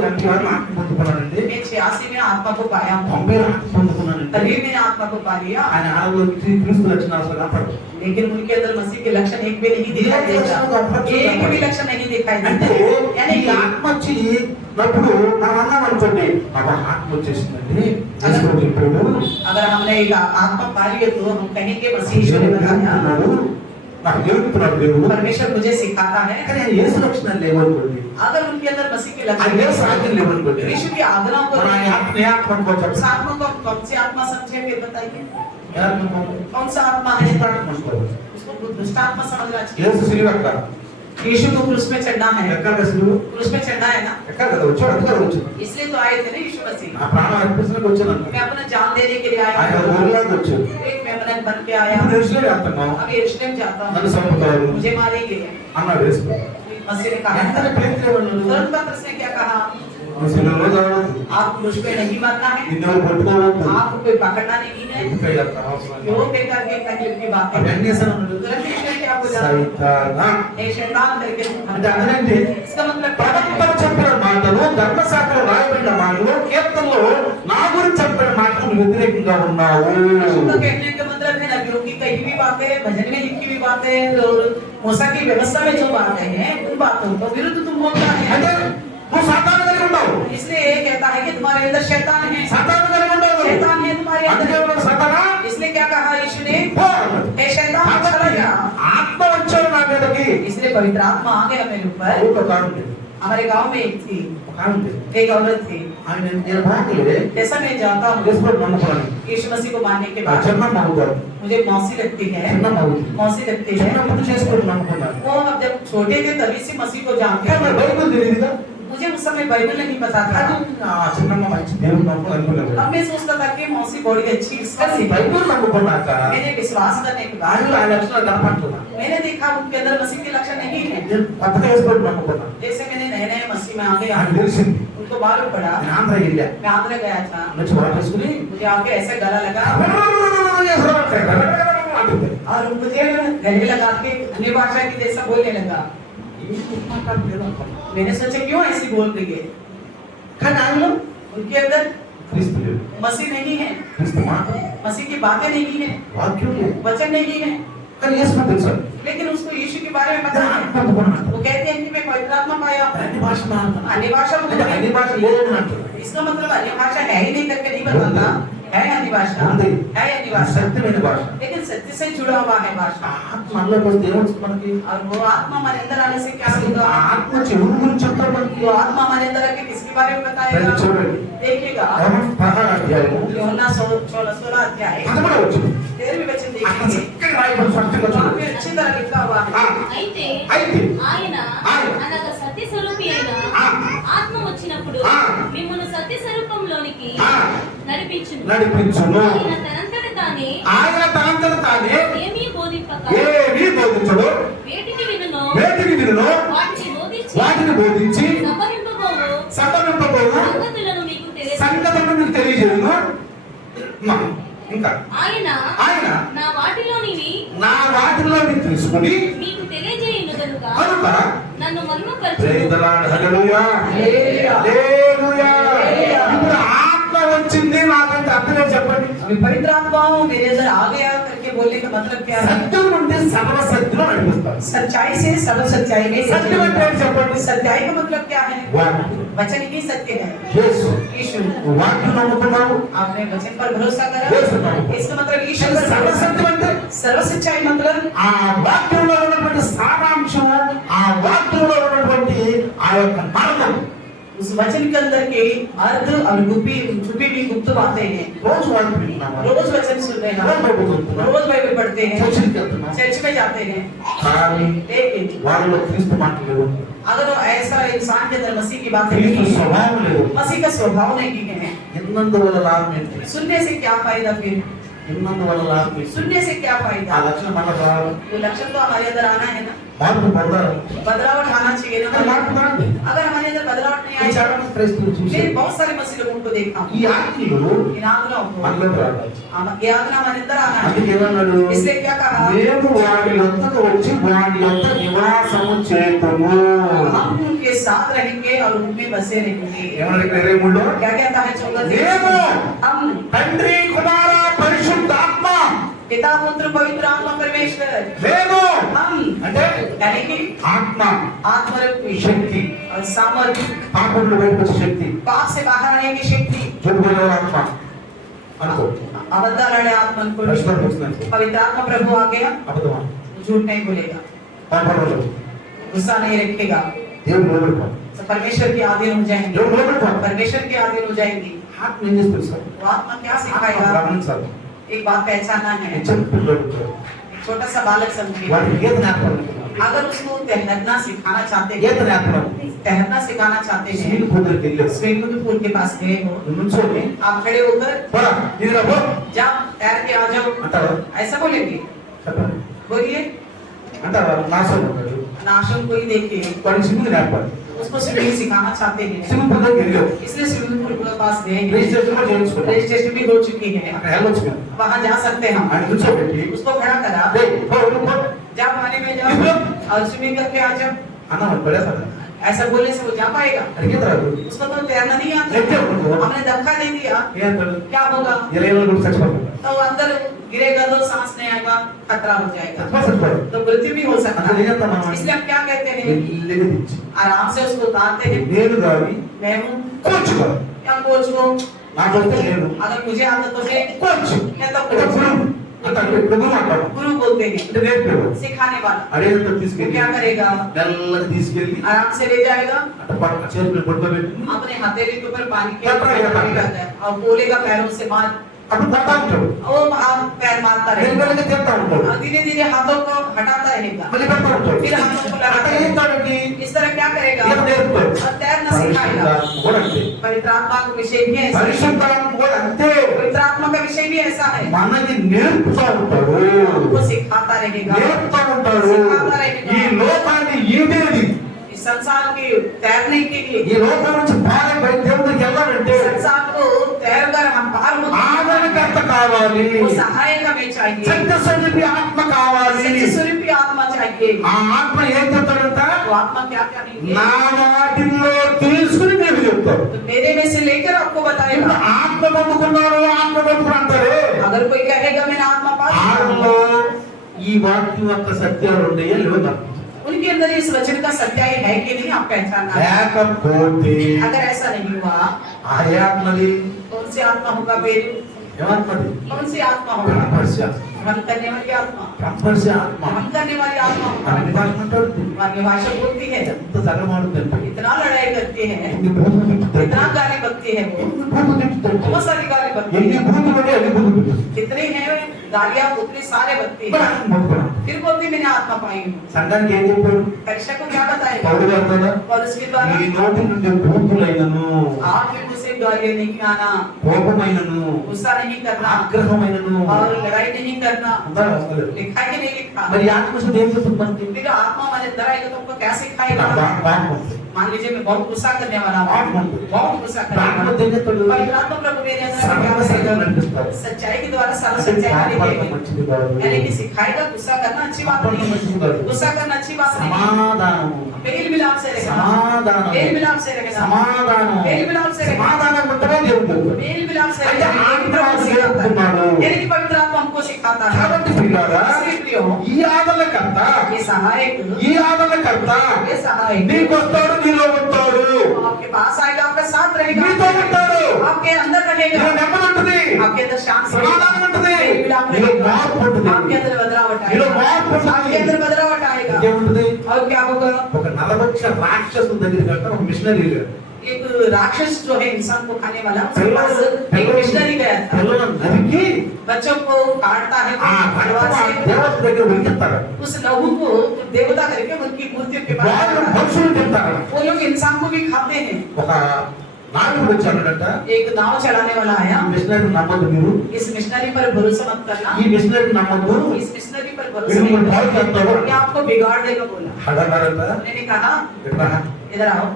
ఎన్టీఆర్ ఆత్మ పొందుకున్నానండి, मैं 86 में आत्मा को पाया हूँ, 90 ఆత్మ పొందుకున్నానండి. तभी मैंने आत्मा को पा लिया, ఆయన ఆడలో క్రీస్తు లక్షణాలు అసలు కనపడదు. लेकिन उनके अंदर मसीह के लक्षण एक भी नहीं दिखाई देता, एक भी लक्षण नहीं दिखाई అంటే देता। यानी ఈ ఆత్మ వచ్చినప్పుడు మనం అన్నాం అనుకోండి, నాకు ఆత్మ వచ్చేసిందండి, యేసు చెప్పాడు, अगर हमने एक आत्मा पा ली है तो हम कहेंगे मसीह यीशु ने बताया, నాకు నేర్పుతున్నాడు దేవుడు. परमेश्वर मुझे सिखाता है। కానీ ఆయన యేసు లక్షణాలు లేవనుకోండి, अगर उनके अंदर मसीह के ఆయన लक्षण యేసు ఆజ్ఞలు లేవనుకోండి, यीशु की आज्ञाओं को మన ఆయన ఆత్మ ఏ ఆత్మ అనుకోవచ్చు? उस आत्मा को कौन सी आत्मा समझे फिर बताइए, ఏ ఆత్మ అనుకోవచ్చు? कौन सा आत्मा है? దుష్ట ఆత్మ అనుకోవచ్చు. उसको दुष्ट आत्मा समझना चाहिए। యేసు సిలువ ఎక్కడ? यीशु को क्रूस में चढ़ना है, ఎక్కడ సిలువ? क्रूस में चढ़ना है ना, ఎక్కడ కదా వచ్చాడు, అందుకే వచ్చాడు. इसलिए तो आए थे ना यीशु मसीह। నా ప్రాణం అర్పించడానికి వచ్చాను. मैं अपना जान देने के लिए ఆయన आया हूँ, ఊరిలాగా వచ్చాడు. एक मेमनन बन के आया, ఇప్పుడు ఎరుసలేము వెళ్తున్నాం, अब यरूशलेम जाता నన్ను हूँ, చంపుతారు मुझे मारेंगे, అన్నాడు యేసు. मसीह ने कहा। వెంటనే పేతురు ఏమన్నాడు? तुरंत पतरस ने क्या कहा? నువ్వు సిలువలో చావద్దు, आप क्रूस पे नहीं मरना है, నిన్ను పట్టుకోవద్దు, आपको कोई पकड़ना नहीं है, ఎందుకై అంత అవసరం? जो बेकार के तकलीफ की बात అప్పుడు है। ఏం చేశాను అన్నాడు? तुरंत यीशु ने क्या बोला? సైతానా. ए शैतान करके అంటే అదేంటి? इसका मतलब ప్రవక్తలు చెప్పిన మాటలు, ధర్మశాస్త్రంలో రాయబడిన మాటలు, కీర్తనలో నా గురించి చెప్పిన మాటలకు వ్యతిరేకంగా ఉన్నావు. तो कहने का मतलब है नबियों की कही हुई बातें, भजन में लिखी हुई बातें और मूसा की व्यवस्था में जो बातें हैं उन बातों को विरुद्ध तुम होता అంటే है। నువ్వు సాతాను కలిగి ఉన్నావు, इसलिए ये कहता है कि तुम्हारे अंदर शैतान है, సాతాను కలిగి ఉన్నావు. शैतान है तुम्हारे అందుకే अंदर। ఉన్నాడు సాతానా, इसलिए क्या कहा यीशु ने? పో అన్నాడు. हे शैतान चला जा। ఆత్మ వచ్చాడు నా మీదకి. इसलिए पवित्र आत्मा आ गया मेरे ऊपर। ఒక కారణం, हमारे गांव में एक थी, ఒక కారణం. एक औरत थी। ఆయన నేను బాకలే जैसा मैं जाता हूँ దేశపడి నమ్ముకోవాలి. यीशु मसीह को मानने के ఆ बाद చిన్న నమ్ముతారు, मुझे मौसी लगती है, చిన్న నమ్ముతుంది. मौसी लगती है। చిన్నప్పుడు చేసుకొని నమ్ముకున్నారు. वो अब जब छोटे थे तभी से मसीह को जानते కానీ మరి थे। బైబిల్ తెలియదుగా. मुझे उस समय बाइबल नहीं पता था। ఆ చిన్నమ్మ మంచి దేవుడు నమ్ముకుని అనుకునేవాడు. अब मैं सोचता था कि मौसी बड़ी अच्छी इसका కానీ బైబిల్ నమ్ముకున్నాక मैंने विश्वास करने के बाद ఆయన ఆ లక్షణాలు కనపడుతున్నా. मैंने देखा उनके अंदर मसीह के लक्षण नहीं है। నేను కొత్తగా వేసుకొని నమ్ముకున్నా. जैसे मैंने नए नए मसीह में आ गया, ఆయన తెలిసింది. उनको मालूम पड़ा। నేను ఆంధ్ర వెళ్ళా, मैं आंध्र गया था, మంచి వాటర్ వేసుకుని मुझे आके ऐसा गला लगा और मुझे गले लगा के अन्य भाषा की जैसा बोलने लगा। मैंने सोचा क्यों ऐसी बोल रही है, కానీ ఆయనలో उनके अंदर క్రీస్తు లేడు, मसीह नहीं है, క్రీస్తు మాట, मसीह की बातें नहीं है, వాక్యం లేదు. वचन नहीं है। కానీ యేసు తెలుసు. लेकिन उसको यीशु के बारे में पता है। నమ్ముకున్నాడు. वो कहते हैं कि मैं पवित्र आत्मा पाया, అన్ని భాష మాట్లాడుతున్నాడు. अन्य भाषा అంటే बोलते అన్ని हैं। భాష లేదని అంటారు. इसका मतलब अन्य भाषा है ही नहीं करके नहीं बताता, है अन्य भाषा, ఉంది. है अन्य भाषा, సత్యమైన భాష. लेकिन सत्य से जुड़ा हुआ है भाषा। ఆత్మ మనలోకి వస్తే ఏమొస్తుంది మనకి? और वो आत्मा हमारे अंदर आने से क्या అసలు होगा? ఆ ఆత్మ వచ్చి ఎవరి గురించి చెప్తారు మనకి? वो आत्मा हमारे अंदर आके किसके बारे में बताएगा? రండి చూడండి. देखिएगा యోహాను 16 అధ్యాయము यूहन्ना 16 अध्याय 13వ వచనం. 13वें वचन అక్కడ देखेंगे। చక్కగా రాయబడి స్పష్టంగా वहाँ చూడండి. पे अच्छी तरह लिखा हुआ ఆ, है। అయితే అయితే ఆయన ఆయన అనగా సత్య స్వరూపి అయిన ఆ. ఆత్మ వచ్చినప్పుడు ఆ. మిమ్మల్ని సత్య స్వరూపంలోనికి ఆ. నడిపించును. నడిపించును. ఆయన తనంతట తానే ఆయన తనంతట తానే ఏమీ బోధింపక ఏమీ బోధించడు, వేటిని వినునో వేటిని వినునో వాటిని బోధించి బోధించి సబరింపబోవు సంగతింపబోవు సంగతులను మీకు తెలియజేయును. సంగతులను మీకు తెలియజేయును. మా, ఇంకా ఆయన ఆయన నా వాటిలోనివి నా వాటిలో మీరు తీసుకుని మీకు తెలియజేయును కనుక కనుక నన్ను Praise మహిమపరచును. the Lord. Hallelujah. Hallelujah. Hallelujah. ఇప్పుడు ఆత్మ వచ్చింది నాకంటే అర్థం ఏంటి చెప్పండి? अभी पवित्र आत्मा मेरे अंदर आ गया करके बोलने का मतलब क्या है? సత్యం నుండి సర్వ సత్యంలో నడిపిస్తారు. सच्चाई से सर्व सच्चाई में సత్యం అంటే ఏంటి చెప్పండి? सच्चाई का मतलब क्या है? వాక్యం. वचन ही सत्य है। యేసు. यीशु, వాక్యం నమ్ముకున్నావు. आपने वचन पर भरोसा करा। यीशु नाम। इसका मतलब यीशु पर సర్వ भरोसा। సత్యం అంటే सर्व सच्चाई मतलब ఆ వాక్యంలో ఉన్నటువంటి సారాంశం, ఆ వాక్యంలో ఉన్నటువంటి ఆ యొక్క మర్మం उस वचन के अंदर के अर्थ और छुपी भी गुप्त बातें हैं। రోజు వాక్యం వింటున్నావా? रोज वचन सुन रहे रोज बाइबल हैं, पढ़ते हैं। रोज बाइबल पढ़ते हैं, చర్చికి వెళ్తున్నావా? चर्च में जाते हैं, కానీ लेकिन వాళ్ళలో క్రీస్తు మాటలు లేవు, अगर वो ऐसा इंसान के अंदर मसीह की बातें క్రీస్తు नहीं है, స్వభావం లేదు. मसीह का स्वभाव नहीं है, ఎన్నందువల్ల లాభం ఏంటి? सुनने से क्या फायदा? फिर ఎన్నందువల్ల లాభం ఏంటి? सुनने से क्या ఆ फायदा? లక్షణం మనకు రావాలి. वो लक्षण तो हमारे अंदर आना है ना, మార్పు పొందాలి. बदलाव आना चाहिए మరి ना। మార్పు రాండి. अगर हमारे अंदर बदलाव नहीं ఈ आएगा, చాలా మంది క్రైస్తవులు చూసి मैंने बहुत सारे मसीह लोगों को देखा, ఈ ఆత్మీయులు इन आत्माओं को మనలోకి రావాలి. ये आत्मा हमारे अंदर आना है। అందుకే ఏమన్నాడు? इसलिए क्या कहा? మేము వాడి యొద్దకు వచ్చి వాడి యొక్క నివాసము చేతుము. हम उनके साथ रहेंगे और उनमें बसे रहेंगे। ఏమన్నాడు ఇక్కడ 23లో? क्या कहता है 14? మేము हम తండ్రి కుమార పరిశుద్ధాత్మ पिता पुत्र पवित्र आत्मा परमेश्वर, మేము हम అంటే यानी कि ఆత్మ, आत्मरूप శక్తి, और सामर्थ्य, పాపంలో బయటకు వచ్చే శక్తి, पाप से बाहर आने की शक्ति, చెడుపోయిన ఆత్మ అనుకో. अबद्धालड़े आत्मा को పరిశుద్ధాత్మ వస్తుంది. पवित्र आत्मा प्रभु आ गया, అబద్ధమా? झूठ नहीं बोलेगा, పాపంలో गुस्सा नहीं रखेगा, దేవుడు లోబడిపో. तो परमेश्वर के अधीन हो जाएंगे, దేవుడు లోబడిపో. परमेश्वर के अधीन हो जाएंगे। ఆత్మ ఏం చేస్తుంది సార్? वो आत्मा क्या ఆత్మ सिखाएगा? గమనించాలి. एक बात पहचानना है, హెచ్చరిక పిల్లలు एक छोटा सा बालक समझिए, వాడికి ఈత నేర్పాలి. अगर उसको तैरना सिखाना चाहते ఈత हैं, నేర్పడం. तैरना सिखाना चाहते हैं, స్విమ్మింగ్ పూల్ దగ్గరికి వెళ్ళావు. स्विमिंग पूल के पास गए हो, నుంచోని आप खड़े होकर పోరా ఇదిరా పో जाओ तैर के आ जाओ, అంటావా? ऐसा बोलेंगे? చెప్పండి. बोलिए। అంటావా? నాశనం ఉంటాడు. नाशम कोई देखे వాడికి స్విమ్మింగ్ నేర్పాలి. उसको स्विमिंग सिखाना चाहते हैं, స్విమ్మింగ్ పూల్ దగ్గరికి వెళ్ళావు. इसलिए स्विमिंग पूल के पास गए हैं, రిజిస్ట్రేషన్ కూడా చేయించుకున్నావు. रजिस्ट्रेशन भी हो चुकी है, అక్కడ వెళ్ళొచ్చు కదా. वहाँ जा सकते हैं हम। ఆయన కూర్చోబెట్టి उसको खड़ा करा, "డేయ్, పో, వెళ్ళు, పో" जाओ पानी में जाओ और स्विमिंग करके आ जाओ, అన్నావు పడేస్తాడు. ऐसा बोलने से वो जा पाएगा? అడిగిన రాదు. उसको तो तैरना नहीं आता, नहीं आता। हमने धक्का दे दिया, ఏంటాడు? क्या होगा? 20 ఏళ్ళు కూడా చచ్చిపోతాడు. तो वो अंदर गिरेगा तो सांस नहीं आएगा, खतरा हो जाएगा, చచ్చిపోతాడు. तो मृत्यु भी हो सकता अंदर नहीं आता है। मामा। इसलिए हम क्या कहते हैं? మెల్లిగా దించి आराम से उसको उतारते हैं, నేను గాని मैं हूँ కూర్చుకో. या कोच को, నాకు వస్తే నేను अगर मुझे आता तो मैं కూర్చు. या तो అంటే कोच, గురువు అంటే ఇప్పుడు గురువు అంటారు. गुरु बोलते हैं, అంటే నేర్పేవాడు. सिखाने वाला। అడిగినంత वो తీసుకెళ్ళి क्या करेगा? మెల్లగా తీసుకెళ్ళి आराम से ले जाएगा, అట్ట పక్క చేతులు పడుకోబెట్టి अपने हथेली के ऊपर पानी के क्या करेगा? करता है और बोलेगा पैरों से मार, అప్పుడు పడతా ఉంటాడు. वो पैर मारता रहेगा, మెల్లగా తింటా ఉంటాడు. और धीरे धीरे हाथों को हटाता रहेगा, మళ్ళీ పెడతా ఉంటాడు. फिर हाथों को అట్ట लगाता ఏం रहेगा। తాడకి इस तरह क्या करेगा? ఈత నేర్పుతాడు. और तैरना सिखाएगा। పరిశుద్ధాత్మ కూడా అంతే. पवित्र आत्मा का विषय भी ऐसा है, పరిశుద్ధాత్మ కూడా అంతే. पवित्र आत्मा का विषय भी ऐसा है, మనకి నేర్పుతా ఉంటాడు. हमको सिखाता रहेगा, నేర్పుతా ఉంటాడు. ఈ లోకాన్ని ఈడేది, इस संसार के तैरने के लिए, ఈ లోకం నుంచి పారే బయట దేవుడికి వెళ్ళాలంటే संसार को तैर कर हम पार होते हैं, ఆదరణకర్త కావాలి. वो सहायक हमें चाहिए, సత్యస్వరూపి ఆత్మ కావాలి. सच्ची स्वरूपी आत्मा चाहिए। ఆ ఆత్మ ఏం చెప్తాడంట? वो आत्मा क्या क्या नहीं నా వాటిల్లో తీసుకుని నేను చెప్తాను. तो मेरे में से लेकर आपको ఇప్పుడు बताएगा। ఆత్మ పొందుకున్నాడు, ఆత్మ పొందుకుని అంటారే. अगर कोई कहेगा मैंने आत्मा पा लिया, ఆత్మలో ఈ వాక్యం యొక్క సత్యాలు ఉన్నాయా లేవా? उनके अंदर इस वचन का सच्चाई है कि नहीं आप पहचानना है। లేకపోతే अगर ऐसा नहीं हुआ, ఆ ఆత్మది कौन सी आत्मा होगा? फिर ఏమాత్మది? कौन सी आत्मा होगी? బ్రహ్మస్య. भ्रम करने वाली आत्मा, బ్రహ్మస్య ఆత్మ. भ्रम करने वाली आत्मा అన్ని భాష మాట్లాడుతుంది. अन्य भाषा बोलती है, ఎంత జగమాడుతుందంటే इतना लड़ाई करती है, ఎన్ని బూతులు తిట్టుతాడు. इतना गाली बकती है वो, ఎన్ని బూతులు తిట్టుతాడు. बहुत सारी गाली बकती ఎన్ని है, బూతులు అంటే అన్ని బూతులు తిట్టుతాడు. कितनी है गालियां उतनी सारे बकती మరి है। అన్ని మొక్కుకున్నాడు. फिर बोलती मैंने आत्मा पाई हूँ। సంఘానికి ఏం చెప్పాడు? परीक्षा को क्या बताएगा? పౌలు గారు కదా, और उसके द्वारा ఈ నోటి నుండి బూతులైనను, आपके मुंह से गालियां नहीं आना, కోపమైనను, गुस्सा नहीं करना ఆగ్రహమైనను और लड़ाई नहीं करना। ఉందా? అసలు लिखा कि नहीं लिखा? మరి ఆత్మశుద్ధి ఏం చెప్తుంది మనకి? फिर आत्मा हमारे अंदर आएगा तो हमको क्या सिखाएगा? పాపం. मान लीजिए मैं बहुत गुस्सा करने वाला हूँ, पाप। बहुत गुस्सा करने वाला పాపం हूँ। ఏం చెప్తాడు? पवित्र आत्मा प्रभु मेरे अंदर क्या సర్వసత్యం करेगा? నడిపిస్తాడు. सच्चाई के द्वारा सारा అంటే सच्चाई పాపాలకు करेगा। మంచిది కాదు. यानी कि सिखाएगा गुस्सा करना अच्छी बात पापाలకు नहीं మంచిది है, కాదు. गुस्सा करना अच्छी बात नहीं है। సమాధానం. मेल मिलाप से रहेगा, సమాధానం. मेल मिलाप से रहेगा, సమాధానం. मेल मिलाप से रहेगा, సమాధానం ఉంటమే దేవుడు. मेल मिलाप से అంటే रहेगा। ఆత్మ నేర్పుతున్నాడు. यानी कि पवित्र आत्मा हमको सिखाता है। కాబట్టి ప్రియులారా, इसलिए प्रियो, ఈ ఆదరణకర్త, ये सहायक, ఈ ఆదరణకర్త ये सहायक నీకు వస్తాడు, నీలో ఉంటాడు, आपके पास आएगा, आपका साथ रहेगा, నీతో ఉంటాడు, आपके अंदर रहेगा, నీలో నెమ్మది ఉంటుంది, आपके अंदर शांति సమాధానం ఉంటుంది, मेल मिलाप నీలో रहेगा, మార్పు ఉంటుంది. आपके अंदर बदलावट నీలో आएगा, మార్పు ఉంటుంది. आपके अंदर बदलावट आएगा। ఏముంటుంది? और क्या होगा? ఒక నలవక్ష రాక్షసుల దగ్గరికి వెళ్తాం, ఒక మిషనరీ एक राक्षस जो है इंसान को खाने वाला, उसके पास एक मिशनरी गया था, పిల్లలను నరికి बच्चों को काटता है ఆ तलवार రక్తం ఆ से, దేవత దగ్గర వెళ్తారు. उस लहू को देवता करके उनकी मूर्ति के पास వాళ్ళు रखता है। మనుషులు తింటారు. वो लोग इंसान को भी खाते हैं। ఒక నాయకుడు వచ్చాడంట, एक नाव चलाने वाला आया, మిషనరీ నమ్మద్దు మీరు, इस मिशनरी पर भरोसा मत करना, ఈ మిషనరీ నమ్మద్దు, इस मिशनरी पर వీడు भरोसा మిమ్మల్ని नहीं పాడు करना, చేస్తాడు ये आपको बिगाड़ देगा बोला। అన్నారంట. मैंने कहा ఎట్లా? इधर आओ,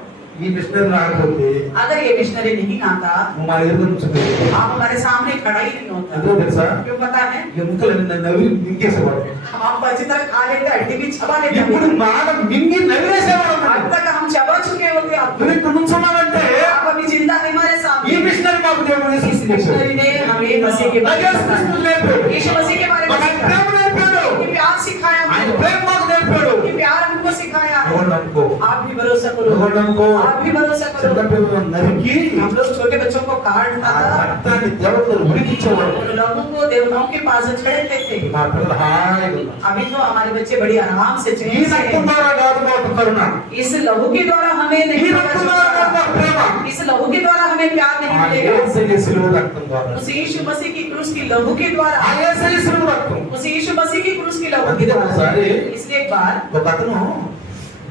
ఈ మిషనరీ రాకపోతే अगर ये मिशनरी नहीं आता, నువ్వు మా ఎదురు నుంచుని आप हमारे सामने खड़ा ही नहीं होता। ఎందుకో తెలుసా? क्यों पता है? ఎముకలు నవ్వి మింగేసేవాడు. हम आपको अच्छी तरह खा लेते, हड्डी भी चबा लेते, ఇప్పుడు బాగా మింగి నవ్వేసేవాడు. आज तक हम चबा चुके होते आपको। నువ్వు ఇక్కడ నుంచున్నావంటే आप अभी जिंदा है हमारे ఈ सामने। మిషనరీ మాకు దేవుడు इस యేసు చేశాడు. मिशनरी ने हमें मसीह के बारे में बताया, यीशु मसीह के बारे में ఆయన बताया, ప్రేమ నేర్పాడు, कि प्यार सिखाया ఆయన हमको, ప్రేమ మాకు నేర్పాడు. कि प्यार हमको सिखाया। ఎవరు నమ్ముకో, आप भी भरोसा करो, ఎవరు నమ్ముకో. आप भी भरोसा करो। చిన్న పిల్లలను నరికి हम लोग छोटे बच्चों को काटता ఆ था, రక్తాన్ని దేవతలు ఉడికించేవాడు. उन लोगों को देवताओं के पास छेड़ते थे। మా పిల్లలు హాయిగా ఉన్నారు. अभी तो हमारे बच्चे बड़ी आराम से ఈ चैन से రక్తం हैं। ద్వారా కాదు మాకు కరుణ, इस लहू के द्वारा हमें ఈ नहीं पता రక్తం ద్వారా కాదు चलता, మాకు ప్రేమ, इस लहू के द्वारा हमें प्यार नहीं ఆ मिलेगा, యేసయ్య శిలువ రక్తం ద్వారా, उस यीशु मसीह की क्रूस की लहू के द्वारा, ఆ యేసయ్య శిలువ రక్తం. उस यीशु मसीह की क्रूस की लहू के అందుకే द्वारा। ఒకసారి इसलिए एक बार ఒక అతను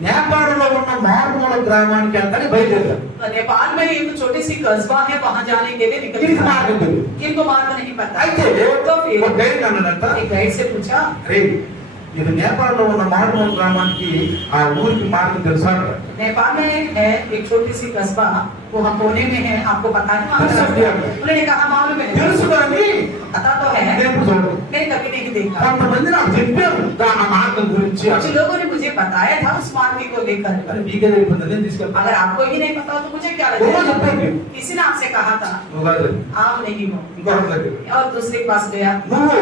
నేపాల్లో ఉన్న మారుమూల గ్రామానికి వెళ్తానికి బయలుదేరాడు. नेपाल में एक छोटी सी कस्बा है, वहां जाने के लिए निकल దీనికి गया। మార్గం తెలియదు. इनको मार्ग नहीं पता। అయితే तो फिर ఒక గైడ్ అన్నాడంట, एक गाइड से पूछा, అరే ఇది నేపాల్లో ఉన్న మారుమూల గ్రామానికి ఆ ఊరికి మార్గం తెలుసా అన్నాడు. नेपाल में है एक छोटी सी कस्बा, वो हम पुणे में है, आपको पता है वहाँ का తెలుసు रास्ता? అండి. उन्होंने कहा मालूम है, తెలుసు కానీ पता तो है, నేను చూడు, मैंने कभी नहीं देखा। కొంతమంది నాకు చెప్పారు ఆ మార్గం గురించి. कुछ लोगों ने मुझे बताया था उस मार्ग को लेकर। అరే మీకే తెలియదు, నేను తీసుకెళ్తాను. अगर आपको ही नहीं पता तो मुझे क्या वो लगेगा? చెప్పండి. किसी ने आपसे कहा था, నువ్వు కాదు, आप नहीं हो, ఇంకొకరి దగ్గర. और दूसरे के पास गया। నువ్వు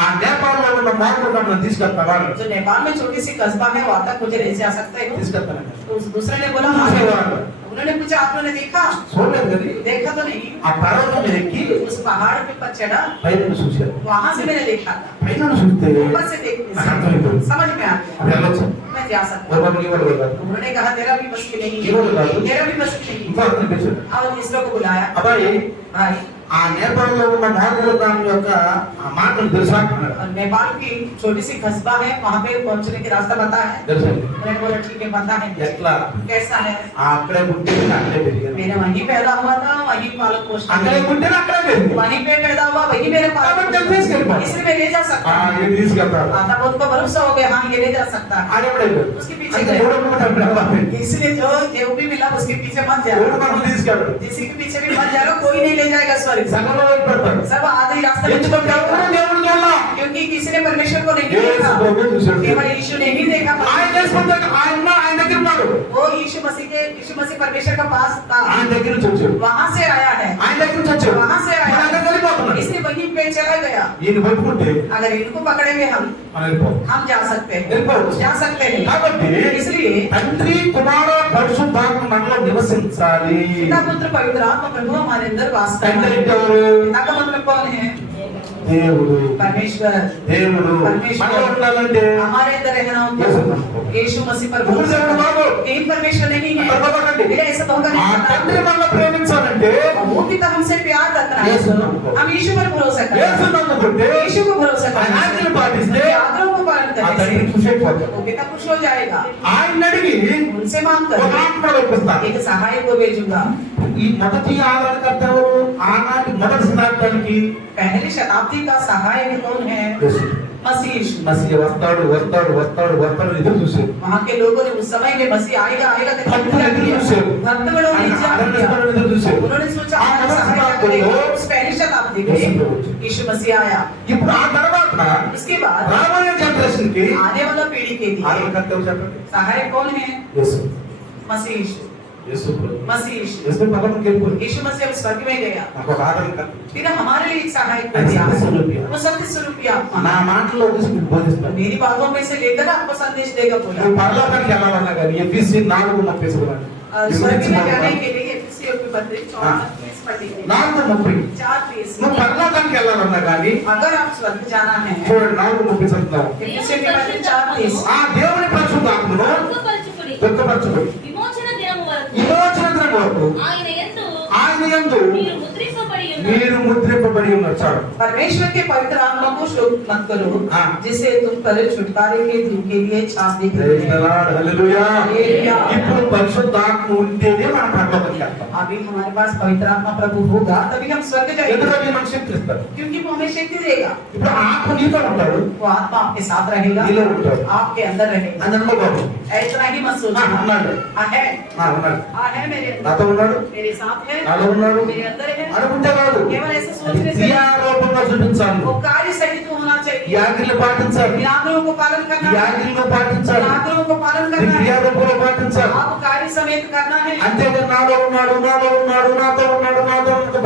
ఆ నేపాల్లో ఉన్న మార్గం నన్ను తీసుకెళ్తావా అన్నాడు. जो नेपाल में छोटी सी कस्बा है, वहाँ तक मुझे ले जा सकते हो? తీసుకెళ్తాను. तो उस दूसरे ने बोला हाँ। उन्होंने पूछा आप लोगों ने देखा? చూడలేదు కానీ देखा तो नहीं। ఆ పర్వతం మీద ఎక్కి उस पहाड़ पे पर चढ़ा, పైన చూశాను. वहां से मैंने देखा था, పైన చూస్తే ऊपर से देखने నాకు అర్థమైపోయింది. से समझ में आ అది गया, వెళ్ళొచ్చు. मैं जा सकता ఎవరు నీ వాళ్ళు కాదు. हूँ। उन्होंने कहा तेरा भी बस की नहीं ఈ రోజు కాదు. है, तेरा भी बस की नहीं ఇంకో అతను పిలిచాడు. है। और तीसरे को बुलाया, అబ్బాయి भाई ఆ నేపాల్లో ఉన్న మారుమూల గ్రామం యొక్క ఆ మాటలు తెలుసా అన్నాడు. और नेपाल की छोटी सी कस्बा है, वहाँ पे पहुँचने की रास्ता पता है? తెలుసండి. मैंने बोला ठीक है पता है। ఎట్లా? कैसा है? ఆ అక్కడే పుట్టింది అక్కడే పెరిగింది. मैंने वहीं पैदा हुआ था, वहीं पालन पोषण అక్కడే किया। పుట్టింది అక్కడే పెరిగింది. वहीं पे पैदा हुआ, वहीं मेरे पालन కాబట్టి पोषण जल्दी से कर पाओ। किया। इसलिए मैं ले जा सकता हूँ। ఇది తీసుకెళ్తాడు. तब उनको भरोसा हो गया, हाँ ये ले जा सकता है। ఆడెప్పుడైపోయాడు. उसके पीछे అంటే गए। ఎవడో కూడా అప్పుడు इसलिए जो भी मिला उसके पीछे मत ఎవడు जाओ, మనం తీసుకెళ్ళడు. किसी के पीछे भी मत जाओ, कोई नहीं ले जाएगा स्वर्ग। సంఘంలో పెడతాడు. सब आधे ही रास्ते में ఎందుకంటే छोड़ ఎవరు देगा। దేవుడు చూడాల. क्योंकि किसी ने परमेश्वर को नहीं యేసు देखा, ప్రభువు చూశాడు. केवल यीशु ने ही देखा। ఆయన చేసుకుంటాడు. ఆయన దగ్గర ఉన్నాడు. वो यीशु मसीह परमेश्वर का पास था, ఆయన దగ్గర నుంచి వచ్చాడు. वहां से आया है, ఆయన దగ్గర నుంచి వచ్చాడు. वहां से మన దగ్గర आया, వెళ్ళిపోతున్నాడు. इसलिए वहीं पे चला गया। ఈయన పట్టుకుంటే अगर इनको पकड़ेंगे हम మనం వెళ్ళిపోతాం. जा सकते हैं, వెళ్ళిపోవచ్చు. जा सकते हैं। కాబట్టి इसलिए తండ్రి కుమార పరిశుద్ధాత్మ మనలో నివసించాలి. पिता पुत्र पवित्र आत्मा प्रभु हमारे अंदर वास తండ్రి करना है। ఎవరు? पिता का मतलब कौन है? దేవుడు. परमेश्वर। దేవుడు మనలో ఉండాలంటే हमारे अंदर रहना यीशु होता मसीह। है। यीशु मसीह पर मुझे भरोसा बाबू। करो। तीन परमेश्वर नहीं है। పరలోకానికి. मेरा ऐसा धोखा ఆ नहीं తండ్రి करना। మనల్ని ప్రేమించాలంటే वो पिता हमसे प्यार रखना है। यीशु नम्मुको। हम यीशु पर भरोसा యేసు करना है। నమ్ముకుంటే यीशु को भरोसा ఆయన करना ఆజ్ఞలు है। పాటిస్తే आग्रह को पालन ఆ करने తండ్రి से ఖుషి అయిపోతాడు. वो पिता खुश हो जाएगा। ఆయన అడిగి उनसे मांग कर ఒక ఆత్మ రప్పిస్తాడు. एक सहायक को भेजूंगा। ఈ మొదటి ఆదరణకర్త ఎవరు? ఆనాటి మొదటి శతాబ్దానికి पहली शताब्दी का सहायक कौन है? యేసు. मसीह यीशु। మసీహ వస్తాడు వస్తాడు వస్తాడు వస్తాడు ఎదురు చూశారు. वहाँ के लोगों ने उस समय में मसीह आएगा आएगा करके भक्तों ने इंतजार किया। एదురు చూశారు. भक्तगणों ने ఆయన इंतजार ఆదరణ किया। ఇస్తాడని ఎదురు చూశారు. उन्होंने सोचा ఆ हमारा మొదటి सहायता శతాబ్దంలో करेगा। उस पहली शताब्दी यीशु में प्रभु వచ్చాడు. यीशु मसीह आया। ఇప్పుడు ఆ తర్వాత उसके बाद రాబోయే జనరేషన్ కి आने वाला पीढ़ी के लिए ఆదరణకర్త ఎవరు చెప్పండి? सहायक कौन है? యేసు. मसीह यीशु। యేసు ప్రభు. मसीह यीशु। యేసు పరలోకానికి వెళ్ళిపోయాడు. यीशु मसीह अब स्वर्ग में गया। నాకు ఒక ఆదరణకర్త. फिर हमारे लिए एक सहायक ఆయన बन गया। సత్య స్వరూపి. वो सत्य स्वरूपी आत्मा నా మాటలో వచ్చి మీకు బోధిస్తాను. मेरी बातों में से लेकर आपको संदेश देगा बोला। నువ్వు పరలోకానికి వెళ్ళాలన్నా కానీ ఎఫీసీ 4:30 చదవండి. स्वर्ग में जाने के लिए एफएससी के पत्र 4:30 पढ़ेंगे। 4:30 4:30 నువ్వు పరలోకానికి వెళ్ళాలన్నా కానీ अगर आप स्वर्ग जाना है చూడండి 4:30 చదువుతాం. एफएससी के पत्र 4:30 ఆ దేవుని పరిశుద్ధాత్మను దుఃఖపరచుకుడి. దుఃఖపరచుకోండి. విమోచన దినము వరకు విమోచన దినం వరకు ఆయన యందు ఆయన యందు మీరు ముద్రింపబడి ఉన్నారు. మీరు ముద్రింపబడి ఉన్నారు. చాలు. परमेश्वर के पवित्र आत्मा को शोक मत करो हाँ। जिसे तुम कल छुटकारे के दिन के लिए छाप दी Praise the Lord. Hallelujah. Hallelujah. ఇప్పుడు పరిశుద్ధాత్మ ఉంటేనే మనం పరలోకానికి వెళ్తాం. अभी हमारे पास पवित्र आत्मा प्रभु होगा तभी हम स्वर्ग जाएंगे ఎందుకంటే మనకు శక్తి ఇస్తాడు. क्योंकि वो हमें शक्ति देगा। ఇప్పుడు ఆత్మ నీతో ఉంటాడు, वो आत्मा आपके साथ रहेगा నీలో ఉంటాడు. आपके अंदर रहेगा। అని అనుకోబాబు. इतना ही मत सोचना। ఉన్నాడు. है ఉన్నాడు. मेरे अंदर నాతో ఉన్నాడు, मेरे साथ है నాలో ఉన్నాడు मेरे अंदर है। అనుకుంటే కాదు, केवल ऐसे అది सोचने से క్రియారూపంగా చూపించాలి. वो कार्य सहित होना ఈ चाहिए। ఆజ్ఞలు పాటించాలి. आग्रहों को पालन ఈ करना है। ఆజ్ఞలు పాటించాలి. आग्रहों को पालन ఈ करना है। క్రియారూపంలో పాటించాలి. आप कार्य समेत करना है। అంతేగాని నాలో ఉన్నాడు నాతో ఉన్నాడు నాతో ఉన్నాడు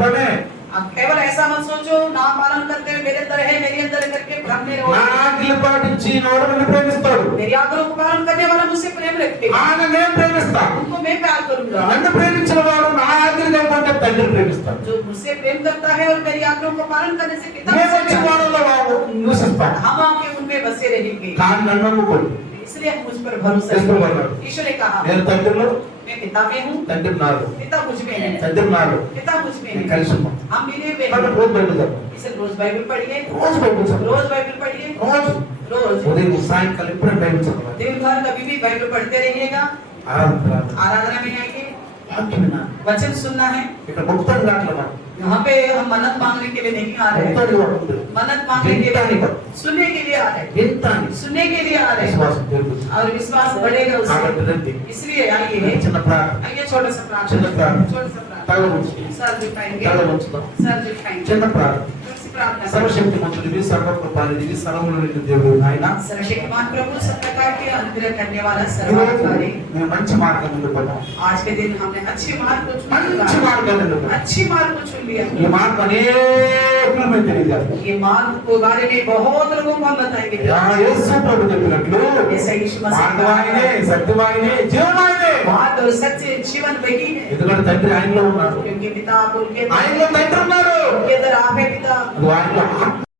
భ్రమే. आप केवल ऐसा मत सोचो ना पालन करते हुए मेरे अंदर है मेरे अंदर है करके भ्रम में रहो। నా ఆజ్ఞలు పాటించి నోడు నన్ను ప్రేమిస్తాడు. मेरी आग्रहों को पालन करने वाला मुझसे प्रेम रखेगा। ఆయన నేను ప్రేమిస్తా. उनको मैं प्यार करूंगा। నన్ను ప్రేమించిన వాడు నా ఆజ్ఞలు కనుకుంటే తండ్రి ప్రేమిస్తాడు. जो मुझसे प्रेम करता है और मेरी आग्रहों को पालन करने से पिता నేను मुझसे వచ్చి प्यार వాడలో నివసిస్తాను. हम आके उनमें बसे रहेंगे। కానీ నన్ను నమ్ముకోండి. इसलिए हम मुझ पर भरोसा यीशु करें। बोला। यीशु ने कहा నేను తండ్రిలో, मैं पिता में हूँ తండ్రి నాలో, पिता मुझ में है తండ్రి నాలో पिता मुझ में నేను है। కలిసి ఉన్నాం. हम मिले हुए మనం हैं। రోజు బయట చదువు. इसे रोज बाइबल पढ़िए రోజు బయట చదువు. रोज बाइबल पढ़िए రోజు रोज ఉదయం సాయంకాలం ఎప్పుడైనా బయట చదవాలి. दिन भर कभी भी बाइबल पढ़ते रहिएगा। ఆరాధన आराधना में आएंगे వాక్యం వినాలి. वचन सुनना है। ఇక్కడ ముక్తాడు దాంట్లో మనం यहाँ पे हम मन्नत मांगने के लिए नहीं आ रहे हैं। ముక్తాడు వాడు ఉంది. मन्नत मांगने के लिए नहीं, सुनने के लिए आ रहे हैं। వింటాను. सुनने के लिए आ रहे हैं విశ్వాసం పెరుగుతుంది. और विश्वास बढ़ेगा కాబట్టి उससे। రండి. इसलिए आइए చిన్న ప్రార్థన. आइए छोटा सा చిన్న प्रार्थना ప్రార్థన. छोटा सा प्रार्थना తల ఉంచి सर झुकाएंगे తల ఉంచుదాం. सर झुकाएंगे చిన్న ప్రార్థన. छोटी सी प्रार्थना సర్వశక్తి మంతుడివి, సర్వకృపానిధివి, సర్వములు నిండిన దేవుడు నాయన. सर्वशक्तिमान प्रभु सब प्रकार के अनुग्रह करने वाला ఈరోజు सर्वाधिकारी మేము మంచి మార్గం ఎన్నుకున్నాం. आज के दिन हमने अच्छी मार्ग को चुन మంచి लिया। మార్గం ఎన్నుకున్నాం. अच्छी मार्ग को चुन लिया। ఈ మార్గం అనేకులు మేము తెలియజేస్తాం. ये मार्ग के बारे में बहुत लोगों को हम बताएंगे। యేసు ప్రభు చెప్పినట్లు ऐसा यीशु मसीह మార్గం ఆయనే, సత్యం ఆయనే, జీవం ఆయనే. मार्ग और सत्य जीवन वही है ఎందుకంటే తండ్రి ఆయనలో ఉన్నాడు, क्योंकि पिता आप उनके ఆయనలో తండ్రి ఉన్నాడు. उनके अंदर आप है पिता। అది ఆయనలో ఆత్మ